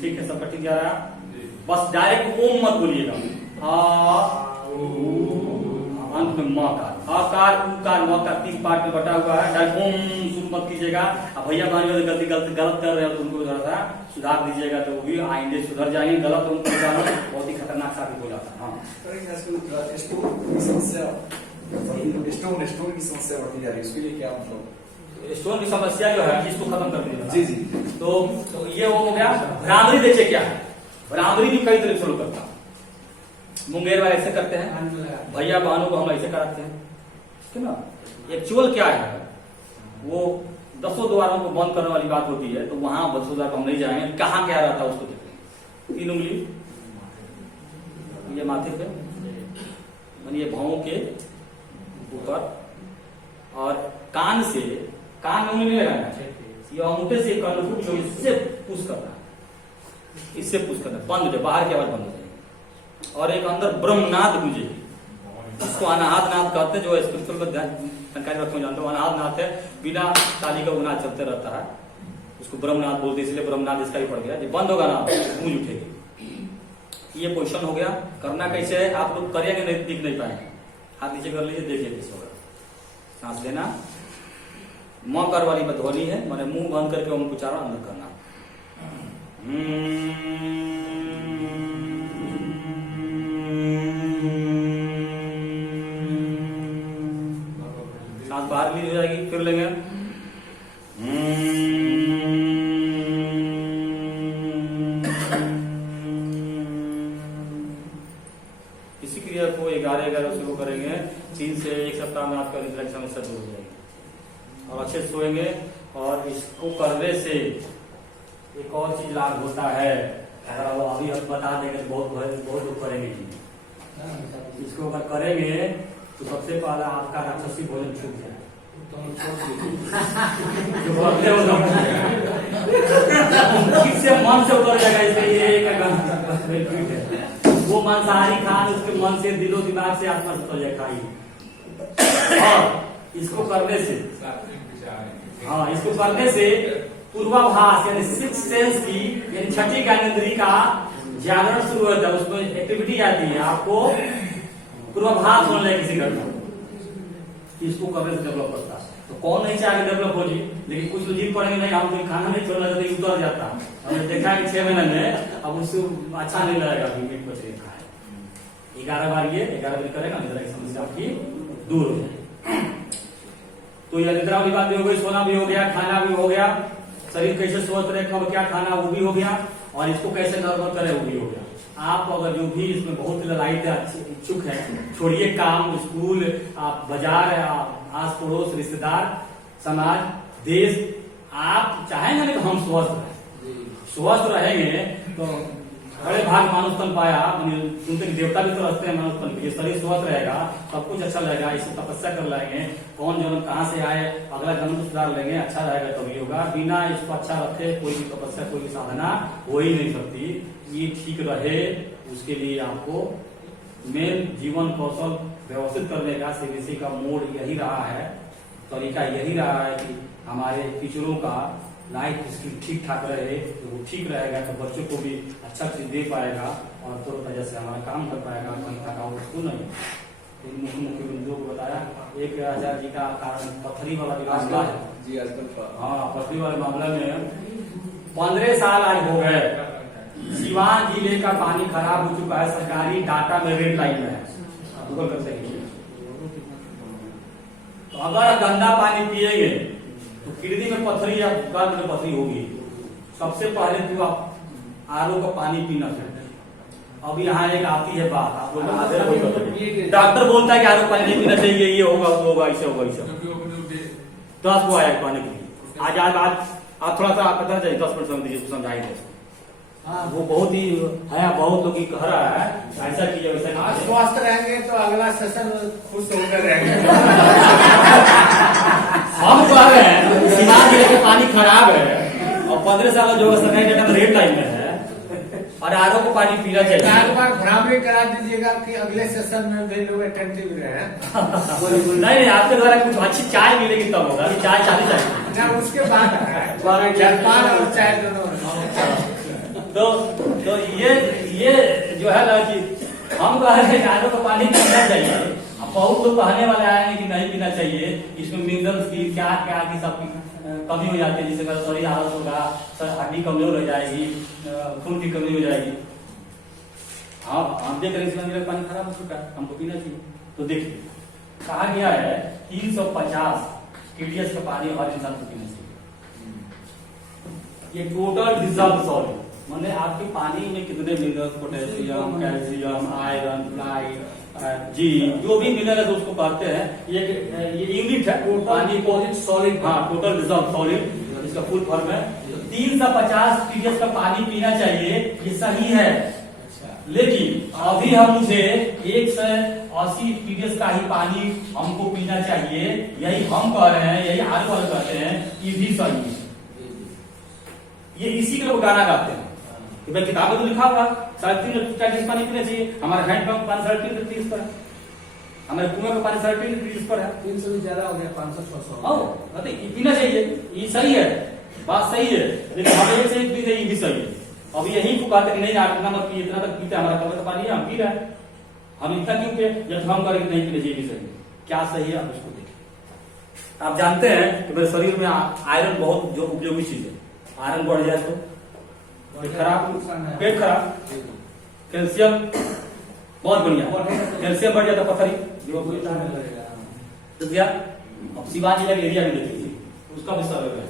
ठीक है, सबका ठीक जा रहा है। बस डायरेक्ट ओम मत बोलिएगा। अंत में म का आकार उकार म का 3 पार्ट में बटा हुआ है। डायरेक्ट ओम शुरू मत कीजिएगा। अब भैया भाई गलत कर रहे हो तो उनको थोड़ा सा सुधार दीजिएगा, तो वो भी आइंदे सुधर जाएंगे। गलत उनको बहुत ही खतरनाक साबित हो जाता है। हाँ, स्टोन की समस्या बढ़ती जा रही है, उसके लिए क्या मतलब? स्टोन की समस्या जो है इसको खत्म कर दीजिए। जी जी। तो ये हो गया। भ्रामरी देखिए क्या है, भ्रामरी भी कई तरह से शुरू करता है। मुंगेर वाले ऐसे करते हैं, भैया बहनों को हम ऐसे कराते हैं, ठीक है ना। एक्चुअल क्या है, वो 10 द्वारों को बंद करने वाली बात होती है, तो वहां 10 द्वार हम नहीं जाएंगे, कहाँ क्या रहता है उसको देखेंगे। 3 उंगली ये माथे पे, ये भावों के ऊपर, और कान से, कान में उंगली नहीं लगाना है, ये अंगूठे से कर्णपुट जो इससे पुश करना है, इससे पुश करना है, बंद हो जाए, बाहर की आवाज बंद हो जाएगी। और एक अंदर ब्रह्मनाद गूंजेगी, इसको अनाहत नाद कहते हैं, जो स्पिरिचुअल में जानकारी रखते जानते हो। अनाहत नाद है, बिना ताली का वो नाद चलते रहता है, उसको ब्रह्मनाद बोलते हैं, इसलिए ब्रह्मनाद इसका ही पड़ गया। जब बंद होगा ना गूंज उठेगी। ये पोजीशन हो गया। करना कैसे है, आप लोग करेंगे नहीं, दिख नहीं पाएंगे। हाथ नीचे कर लीजिए, देखिए कैसे होगा। सांस लेना, म कर वाली ध्वनि है, मैंने मुंह बंद करके ओम उच्चारण अंदर करना। सांस बाहर ली हो जाएगी, फिर लेंगे। इसी क्रिया को 11-11 शुरू करेंगे। 3 से 1 सप्ताह में आपका निद्रा की समस्या दूर हो जाएगी और अच्छे सोएंगे। और इसको करने से एक और चीज लाभ होता है, अगर वो अभी हम बता देंगे तो बहुत दुख करेंगे जी। इसको अगर करेंगे तो सबसे पहला आपका राक्षसी भोजन छूट जाए। इससे मन से उतर जाएगा, इसलिए एक वो मांसाहारी खान उसके मन से, दिलो दिमाग से, आत्मा से उतर जाएगा। और इसको करने से, हाँ, इसको करने से पूर्वाभास यानी 6th सेंस की, यानी छठी ज्ञानेंद्री का जागरण शुरू होता है, उसमें एक्टिविटी आती है, आपको पूर्वाभास होने लगे किसी घटना। इसको करने से डेवलप करता है। तो कौन नहीं चाहे डेवलप हो जी, लेकिन कुछ तो जीत पड़ेंगे, नहीं हम कोई खाना नहीं छोड़ना चाहते, उतर जाता है। हमने देखा है 6 महीने में अब उससे अच्छा नहीं लगेगा मीट मछली खाए। 11 बार ये 11 बार करेगा, निद्रा की समस्या आपकी दूर हो जाएगी। तो यह निद्रा वाली बात भी हो गई, सोना भी हो गया, खाना भी हो गया, शरीर कैसे स्वस्थ रहे, कब क्या खाना वो भी हो गया, और इसको कैसे नॉर्मल करे वो भी हो गया। आप अगर जो भी इसमें बहुत ललायत इच्छुक है, छोड़िए काम, स्कूल, आप बाजार, आस पड़ोस, रिश्तेदार, समाज, देश, आप चाहेंगे ना कि हम स्वस्थ रहें। स्वस्थ रहेंगे तो बड़े भाग मानुष तन पाया, सुनते देवता भी तो रखते हैं मानुष तन के। शरीर स्वस्थ रहेगा, सब कुछ अच्छा रहेगा, इससे तपस्या कर लेंगे, कौन जन्म कहाँ से आए, अगला जन्म को सुधार लेंगे, अच्छा रहेगा तभी होगा। बिना इसको अच्छा रखे कोई भी तपस्या, कोई भी साधना हो ही नहीं सकती। ये ठीक रहे, उसके लिए आपको मेन जीवन कौशल व्यवस्थित करने का सीबीएसई का मोड यही रहा है, तरीका यही रहा है कि हमारे टीचरों का लाइफ स्किल ठीक ठाक रहे। तो वो ठीक रहेगा तो बच्चों को भी अच्छा चीज दे पाएगा और तौर से हमारा काम कर पाएगा, कहीं थकावट उसको नहीं। मुख्य मुख्य बिंदुओं को बताया। एक आचार्य जी का कारण पथरी वाला भी मामला है जी, आजकल हाँ, पथरी वाले मामले में 15 साल आज हो गए, सिवान जिले का पानी खराब हो चुका है, सरकारी डाटा में रेड लाइन में है, गूगल कर सकते। तो अगर गंदा पानी पिएंगे तो किडनी में पथरी या गर्भ में पथरी होगी। सबसे पहले तो आप आरओ का पानी पीना चाहिए। अब यहाँ एक आती है बात, आप लोग डॉक्टर बोलता है कि आरओ पानी नहीं पीना चाहिए, ये होगा वो होगा, ऐसे होगा, ऐसे 10 को आया पानी के लिए। आज आप थोड़ा सा पता चाहिए 10% समझाएंगे। वो बहुत ही है, बहुत लोग कह रहा है ऐसा कीजिए वैसा कीजिए। स्वस्थ रहेंगे तो अगला सेशन खुश होकर रहेंगे। हम कह रहे हैं सीमांत जिले के पानी खराब है और 15 साल जो सरकारी डेटा में रेड लाइन में है और आरओ को पानी पीना चाहिए। एक बार भ्रामरी करा दीजिएगा कि अगले सेशन में भी लोग अटेंटिव रहे। नहीं, आपके द्वारा कुछ अच्छी चाय मिलेगी तब होगा, अभी चाय चाली चाहिए ना, उसके बाद जलपान और चाय दोनों। तो ये जो है ना कि हम कह रहे हैं आरओ को पानी पीना चाहिए। अब बहुत लोग कहने वाले आएंगे कि नहीं पीना चाहिए, इसमें मिनरल्स की क्या क्या की सब कमी हो जाती है, जिससे शरीर आलस होगा, हड्डी कमजोर हो जाएगी, खून की कमी हो जाएगी। हाँ, हम देख रहे हैं पानी खराब हो चुका है, हमको पीना चाहिए। तो देखिए कहा गया है 350 TDS का पानी हर इंसान को पीना चाहिए। ये टोटल डिजॉल्व सॉल्ट माने आपके पानी में कितने minerals, potassium, calcium, iron, flied, zinc, जो भी मिनरल है उसको कहते हैं। ये यूनिट है पानी को सॉलिड, हाँ टोटल डिजॉल्व सॉलिड, इसका फुल फॉर्म है। 350 TDS का पानी पीना चाहिए, ये सही है। लेकिन अभी हम मुझे 180 TDS का ही पानी हमको पीना चाहिए, यही हम कह रहे हैं, यही आगे वाले कहते हैं, ये भी सही है। ये इसी के लोग गाना गाते हैं कि भाई किताब में तो लिखा हुआ 350 पानी पीना चाहिए, हमारे हैंडपंप पानी 350 पर है, हमारे कुएं का पानी 350 पर है, 300 भी ज्यादा हो गया, 500-600 हाँ पीना चाहिए, ये सही है, बात सही है। लेकिन हमें ये सही पीते, ये भी सही है। अब यही को कहते नहीं यार इतना मत पिए, इतना तक पीते, हमारा कमरे का पानी है, हम पी रहे हैं, हम इतना क्यों पिए, जब हम करें नहीं पीने चाहिए, भी सही है। क्या सही है आप उसको देखिए। आप जानते हैं कि मेरे शरीर में आयरन बहुत जो उपयोगी चीज है, आयरन बढ़ जाए तो पेट खराब, कैल्शियम बहुत बढ़िया, कैल्शियम बढ़ जाता पथरी तो क्या। अब शिवाजी लगे एरिया में देखिए, उसका भी सर्वे है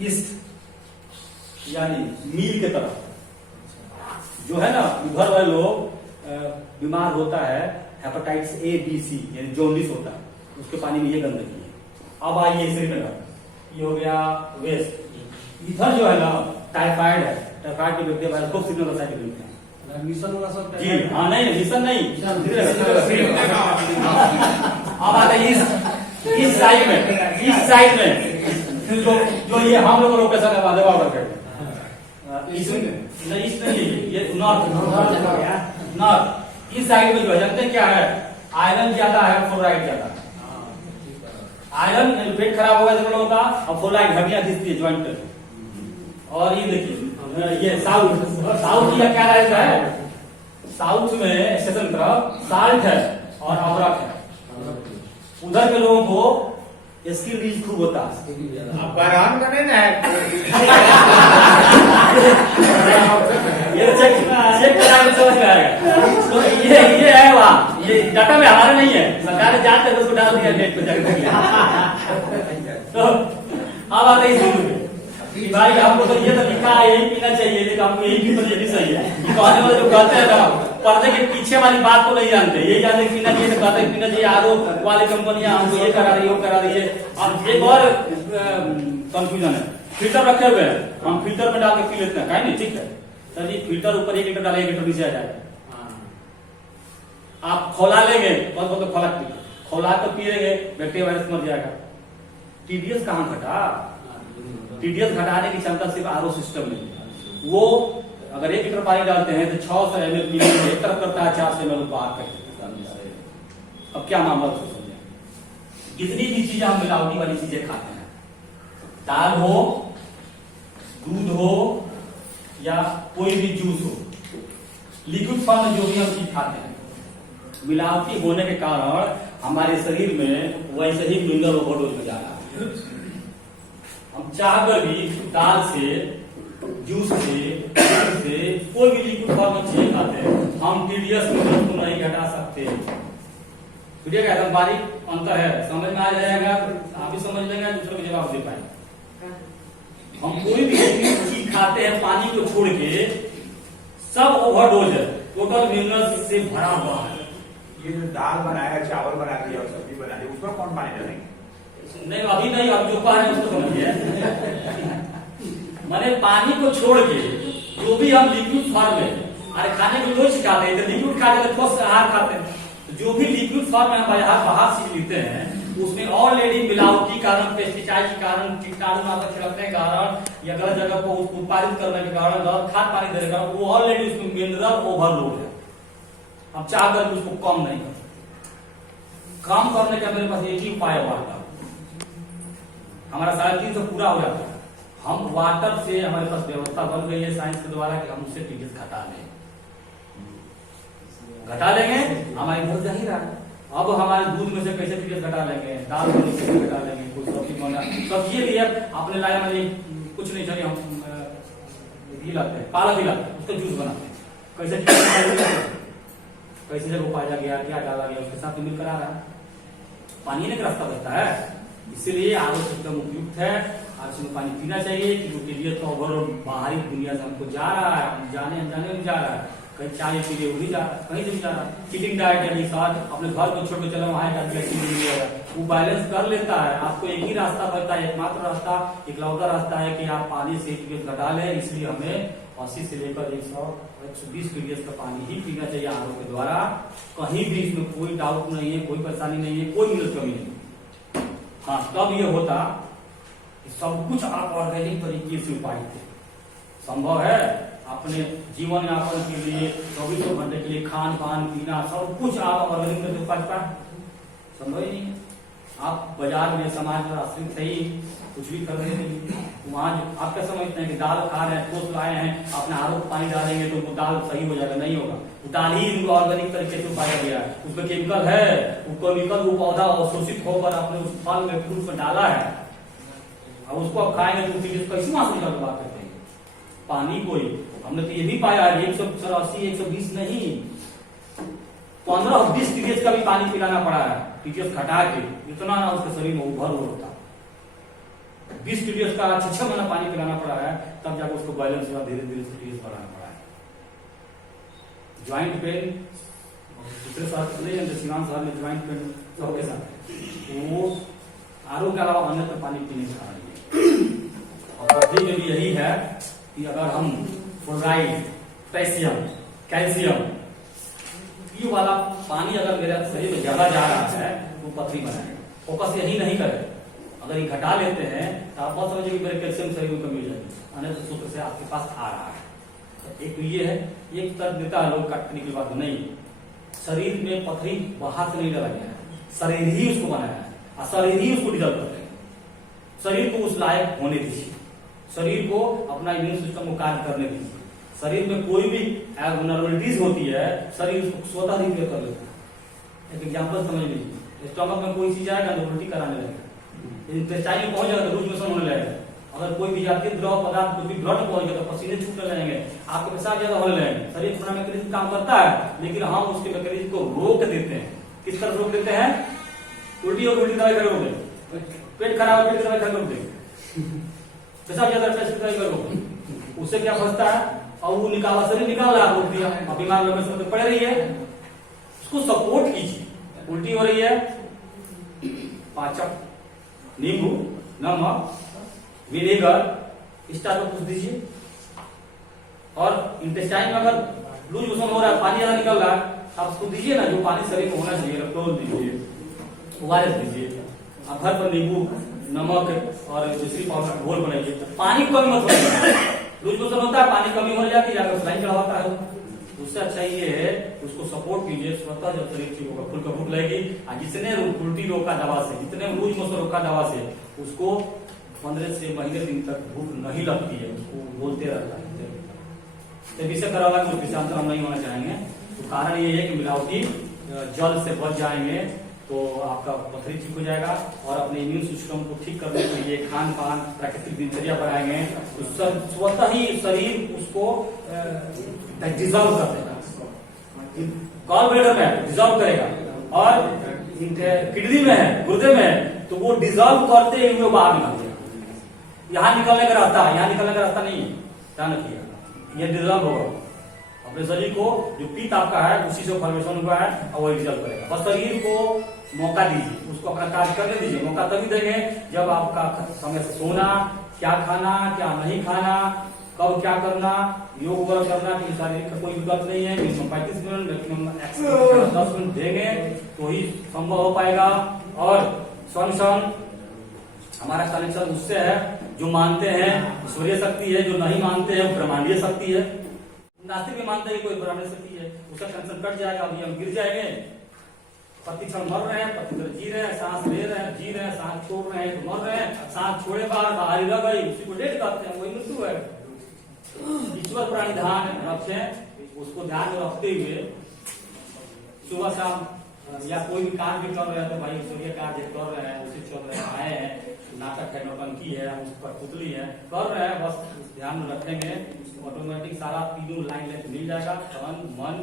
ईस्ट यानी मील के तरफ जो है ना, उधर वाले लोग बीमार होता है हेपेटाइटिस A-B-C यानी जॉन्डिस होता है, उसके पानी में ये गंदगी है। अब आइए श्रीनगर, ये हो गया वेस्ट, इधर जो है ना टाइफाइड है, टाइफाइड के व्यक्ति वायरस खूब श्रीनगर साइड मिलते हैं। मिशन वाला सब जी हाँ, नहीं मिशन नहीं, अब आता है इस साइड में, इस साइड में जो ये हम लोग लोकेशन है वादे वाटर के ईस्ट नहीं, ये नॉर्थ, इस साइड में जो है जानते हैं क्या है, आयरन ज्यादा है, फ्लोराइड ज्यादा है। आयरन पेट खराब होगा तो होता, और फ्लोराइड हड्डियां घिसती है ज्वाइंट पे। और ये देखिए ये साउथ का क्या रहता है, साउथ में स्टेशन तरफ साल्ट है और अदरक है, उधर के लोगों को स्किन डिजीज खूब होता है। आप बरान का नहीं ना ये चेक करा के समझ में आएगा। तो ये है वहाँ, ये डाटा में हमारा नहीं है, सरकार ने जानते हैं उसको डाल दिया नेट पे जाकर। तो अब आते हैं भाई हमको तो ये तो लिखा है यही पीना चाहिए, लेकिन हमको यही भी तो ये भी सही है। कहने वाले जो कहते हैं ना पर्दे के पीछे वाली बात को नहीं जानते, यही जानते पीना चाहिए तो कहते हैं पीना चाहिए, आरो वाली कंपनियां हमको ये करा रही है, वो करा रही है। अब एक और कंफ्यूजन है, फिल्टर रखे हुए हैं, हम फिल्टर में डाल के पी लेते हैं, कहीं नहीं ठीक है सर जी, फिल्टर ऊपर 1 लीटर डाले 1 लीटर नीचे आ जाएगा। आप खोला लेंगे बहुत तो खोला तो पिएंगे, बैक्टीरिया वायरस मर जाएगा। TDS कहाँ घटा, TDS घटाने की क्षमता सिर्फ आरओ सिस्टम में। वो अगर 1 लीटर पानी डालते हैं तो 600 ml पीने में एक तरफ करता है, 400 ml बाहर करता है। अब क्या मामला उसको समझे, जितनी भी चीजें हम मिलावटी वाली चीजें खाते हैं, दाल हो, दूध हो या कोई भी जूस हो, लिक्विड फॉर्म में जो भी हम चीज खाते हैं, मिलावटी होने के कारण हमारे शरीर में वैसे ही मिनरल ओवरडोज में जा रहा है। हम चाहकर भी दाल से, जूस से कोई भी लिक्विड फॉर्म में चीज खाते हैं, हम TDS मिनरल को नहीं घटा सकते। तो एकदम बारीक अंतर है, समझ में आ जाएगा, आप भी समझ लेंगे, दूसरों को जवाब दे पाएंगे। हम कोई भी चीज खाते हैं पानी को छोड़ के, सब ओवरडोज है, टोटल मिनरल्स से भरा हुआ है। ये जो दाल बनाया, चावल बना दिया और सब्जी बना दी, उसमें कौन पानी डालेंगे? नहीं अभी नहीं, अब जो कह रहे हैं उसको समझिए। मैंने पानी को छोड़ के जो भी हम लिक्विड फॉर्म में, अरे खाने को रोज खाते हैं, लिक्विड खाते हैं, ठोस आहार खाते हैं, जो भी लिक्विड फॉर्म में हम बाहर से लेते हैं, उसमें ऑलरेडी मिलावटी कारण, पेस्टिसाइड के कारण, कीटाणुनाशक छिड़कने के कारण या गलत जगह को उत्पादित करने के कारण, गलत खाद पानी देने के कारण, वो ऑलरेडी उसमें मिनरल ओवरलोड है। हम चाह कर उसको कम नहीं कर सकते। कम करने का मेरे पास एक ही उपाय वाटर, हमारा 350 पूरा हो जाता है। हम वाटर से, हमारे पास व्यवस्था बन गई है साइंस के द्वारा कि हम उससे TDS घटा लेंगे, हमारे घर जा ही रहा है। अब हमारे दूध में से कैसे TDS घटा लेंगे, दाल में से घटा लेंगे, कुछ सब्जी बना, सब्जी लिए आपने लाया, मैंने कुछ नहीं चाहिए, हम लाते हैं, पालक ही लाते हैं, उसका जूस बनाते हैं, कैसे कैसे जगह पाया गया, क्या डाला गया, उसके साथ मिलकर आ रहा है। पानी ने रास्ता बचता है, इसीलिए आरओ सिस्टम उपयुक्त है। आज में पानी पीना चाहिए, क्योंकि लिए तो ओवरऑल बाहरी दुनिया से हमको जा रहा है, हम जाने अनजाने में जा रहा है, कहीं चाय पी लिए वही जा रहा है, कहीं से भी जा रहा है। चीटिंग डाइट यानी साथ अपने घर को छोड़ के चलो वहां वो बैलेंस कर लेता है। आपको एक ही रास्ता बचता है, एकमात्र रास्ता, इकलौता रास्ता है कि आप पानी से टीडीएस घटा लें। इसलिए हमें 80 से लेकर 120 टीडीएस का पानी ही पीना चाहिए आरओ के द्वारा। कहीं भी इसमें कोई डाउट नहीं है, कोई परेशानी नहीं है, कोई मिनट कमी नहीं। हाँ, तब ये होता कि सब कुछ आप ऑर्गेनिक तरीके से पाइए। संभव है अपने जीवन यापन के लिए 24 घंटे के लिए खान पान पीना सब कुछ आप ऑर्गेनिक तरीके से पाए, संभव ही नहीं। आप बाजार में समाज पर आश्रित ही कुछ भी कर रहे हैं, वहां आप क्या समझते हैं कि दाल खा रहे हैं, ठोस लाए हैं, अपने आरोप पानी डालेंगे तो वो दाल सही हो जाएगा? नहीं होगा। दाल ही इनको ऑर्गेनिक तरीके से पाया गया है, उसमें केमिकल है, वो केमिकल वो पौधा अवशोषित होकर आपने उस फल में फ्रूट में डाला है, अब उसको आप खाएंगे तो कैसे मासूम का बात करते हैं? पानी कोई हमने तो ये भी पाया है 180 120 नहीं 15-20 टीडीएस का भी पानी पिलाना पड़ा है। टीडीएस घटा के इतना ना उसके शरीर में उभर होता, 20 टीडीएस का 6 महीना पानी पिलाना पड़ा है, तब जाकर उसको बैलेंस हुआ, धीरे धीरे टीडीएस बढ़ाना पड़ा है। ज्वाइंट पेन दूसरे साथ शिवान साहब में ज्वाइंट पेन सबके साथ वो आरओ के अलावा अन्यत्र पानी पीने का और पृथ्वी में भी यही है कि अगर हम फ्लोराइड, पोटेशियम, कैल्शियम ये वाला पानी अगर मेरे शरीर में ज्यादा जा रहा है वो पथरी बनाएगा। फोकस यही नहीं करे, अगर ये घटा लेते हैं तो आप बहुत समझिए कि मेरे कैल्शियम शरीर में कमी हो जाएगी, अन्य सूत्र से आपके पास आ रहा है। तो एक तो ये है, एक तर्क देता है लोग काटने की बात नहीं, शरीर में पथरी बाहर से नहीं डाला गया है, शरीर ही उसको बनाया है और शरीर ही उसको डिजल्व कर रहे हैं। शरीर को उस लायक होने दीजिए, शरीर को अपना इम्यून सिस्टम को कार्य करने दीजिए। शरीर में कोई भी एबनॉर्मलिटीज होती है, शरीर उसको स्वतः रिपेयर कर लेता है। एक एग्जांपल समझ लीजिए, स्टमक में कोई चीज आएगा तो उल्टी कराने लगेगा, इंटेस्टाइन में पहुंच जाएगा तो लूज मोशन होने लगेगा, अगर कोई भी जातीय द्रव पदार्थ कोई भी ब्लड में पहुंच गया तो पसीने छूटने लगेंगे, आपके पेशाब ज्यादा होने लगेंगे। शरीर अपना मैकेनिज्म काम करता है, लेकिन हम उसके मैकेनिज्म को रोक देते हैं। किस तरह रोक देते हैं? उल्टी और उल्टी दवाई खा रोक दें, पेट खराब है पेट दवाई खा रोक दें, पेशाब ज्यादा दवाई रोक दें, उससे क्या फंसता है और वो निकाला, शरीर निकाल रहा रोक दिया, अब बीमार लंबे समय तक पड़े रही है। उसको सपोर्ट कीजिए। उल्टी हो रही है, पाचक, नींबू, नमक, विनेगर स्टार को कुछ दीजिए। और इंटेस्टाइन में अगर लूज मोशन हो रहा है, पानी ज्यादा निकल रहा है, आप उसको दीजिए ना, जो पानी शरीर में होना चाहिए, इलेक्ट्रोल दीजिए, ओआरएस दीजिए। आप घर पर नींबू, नमक और दूसरी पाउडर घोल बनाइए, पानी कमी मत होगा। लूज मोशन होता है, पानी कमी हो जाती है, जाकर स्लाइन चढ़ाता है। उससे अच्छा ये है उसको सपोर्ट कीजिए, स्वतः जब शरीर ठीक होगा, फुल का भूख लगेगी। जितने उल्टी रोका दवा से, जितने लूज मोशन रोका दवा से, उसको 15 से महीने दिन तक भूख नहीं लगती है, उसको बोलते रहता है। तो विषय करावा कुछ विषांतर हम नहीं होना चाहेंगे। तो कारण ये है कि मिलावटी जल से बच जाएंगे तो आपका पथरी ठीक हो जाएगा। और अपने इम्यून सिस्टम को ठीक करने के लिए खान पान प्राकृतिक दिनचर्या बनाएंगे तो स्वतः ही शरीर उसको डिजॉल्व कर देगा, गॉल ब्लैडर में डिजॉल्व करेगा, और किडनी में है, गुर्दे में है, तो वो डिजॉल्व करते हुए बाहर निकल जाएगा। यहाँ निकलने का रास्ता, यहाँ निकलने का रास्ता नहीं है, ध्यान रखिएगा, ये डिजॉल्व होगा। अपने शरीर को जो पित्त आपका है उसी से फॉर्मेशन हुआ है और वही डिजॉल्व करेगा। बस शरीर को मौका दीजिए, उसको अपना कार्य करने दीजिए। मौका तभी देंगे जब आपका समय से सोना, क्या खाना क्या नहीं खाना, कब क्या करना, योग वर्ग करना, कि शारीरिक का कोई विकल्प नहीं है। 35 मिनट मैक्सिमम 10 मिनट देंगे तो ही संभव हो पाएगा। और स्वयं हमारा कनेक्शन उससे है जो मानते हैं ईश्वरीय शक्ति है, जो नहीं मानते हैं ब्रह्मांडीय शक्ति है। नास्तिक भी मानते हैं कोई ब्रह्मांडीय शक्ति है, उसका कनेक्शन कट जाएगा, अभी हम गिर जाएंगे। प्रति क्षण मर रहे हैं, प्रति क्षण जी रहे हैं, सांस ले रहे हैं, जी रहे हैं, सांस छोड़ रहे हैं तो मर रहे हैं, सांस छोड़े बाहर रह गई, उसी को डेथ कहते हैं, वही मृत्यु है। ईश्वर प्रणिधान रखें, उसको ध्यान में रखते हुए सुबह शाम या कोई भी काम भी कर रहे हैं तो भाई ईश्वरीय कार्य कर रहे हैं, उसी चल रहे हैं, आए हैं, नाटक है, नौटंकी है, उस पर पुतली है, कर रहे हैं, बस ध्यान में रखेंगे, ऑटोमेटिक सारा तीनों लाइन मिल जाएगा, तन मन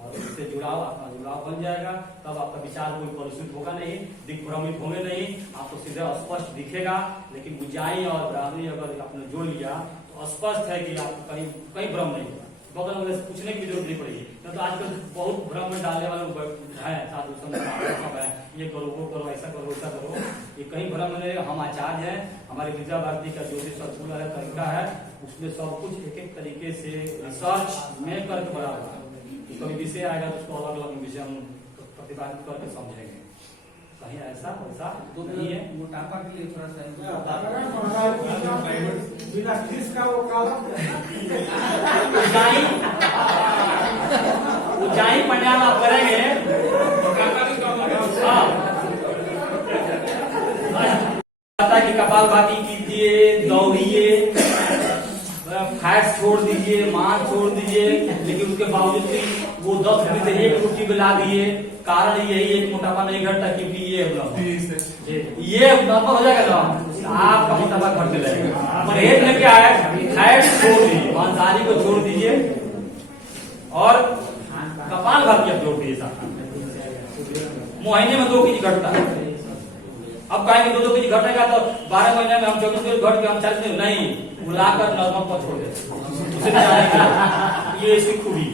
और और इससे जुड़ाव आपका जुड़ाव बन जाएगा, तब आपका विचार कोई कलुषित होगा नहीं, दिग्भ्रमित होंगे नहीं, आपको सीधा स्पष्ट दिखेगा। लेकिन ऊंचाई और बराबरी अगर आपने जोड़ लिया तो स्पष्ट है कि आपको कहीं भ्रम नहीं होगा, बगल में पूछने की जरूरत नहीं पड़ेगी। तो आजकल बहुत भ्रम में डालने वाले है, साधु संत सब है, ये करो वो करो, ऐसा करो वैसा करो, ये कहीं भ्रम नहीं। हम आचार्य हैं, हमारे विद्या भारती का ज्योतिष संकुल वाला तरीका है, उसमें सब कुछ एक एक तरीके से रिसर्च में करके बना हुआ है। कभी विषय आएगा तो उसको अलग अलग विषय हम प्रतिपादित करके समझेंगे। कहीं ऐसा वैसा तो नहीं है। मोटापा के लिए थोड़ा सा बिना फीस का वो काला ऊंचाई पंडाल आप करेंगे, कि कपाल भाती कीजिए, दौड़िए, फैट छोड़ दीजिए, मांस छोड़ दीजिए, लेकिन उसके बावजूद भी वो 10 रुपये से 1 रुपये पे ला दिए। कारण यही है कि मोटापा नहीं घटता, क्योंकि ये नॉर्मल हो जाएगा ना, आपका मोटापा घटने लगेगा। परहेज में क्या है, फैट छोड़ दीजिए, मांसाहारी को छोड़ दीजिए और कपाल भाती आप जोड़ दीजिए। महीने में 2 केजी घटता है। अब कहेंगे 2 केजी घटेगा तो 12 महीने में हम 24 केजी घट के हम 40 नहीं, बुलाकर नॉर्मल पर छोड़ देते, ये इसकी खूबी।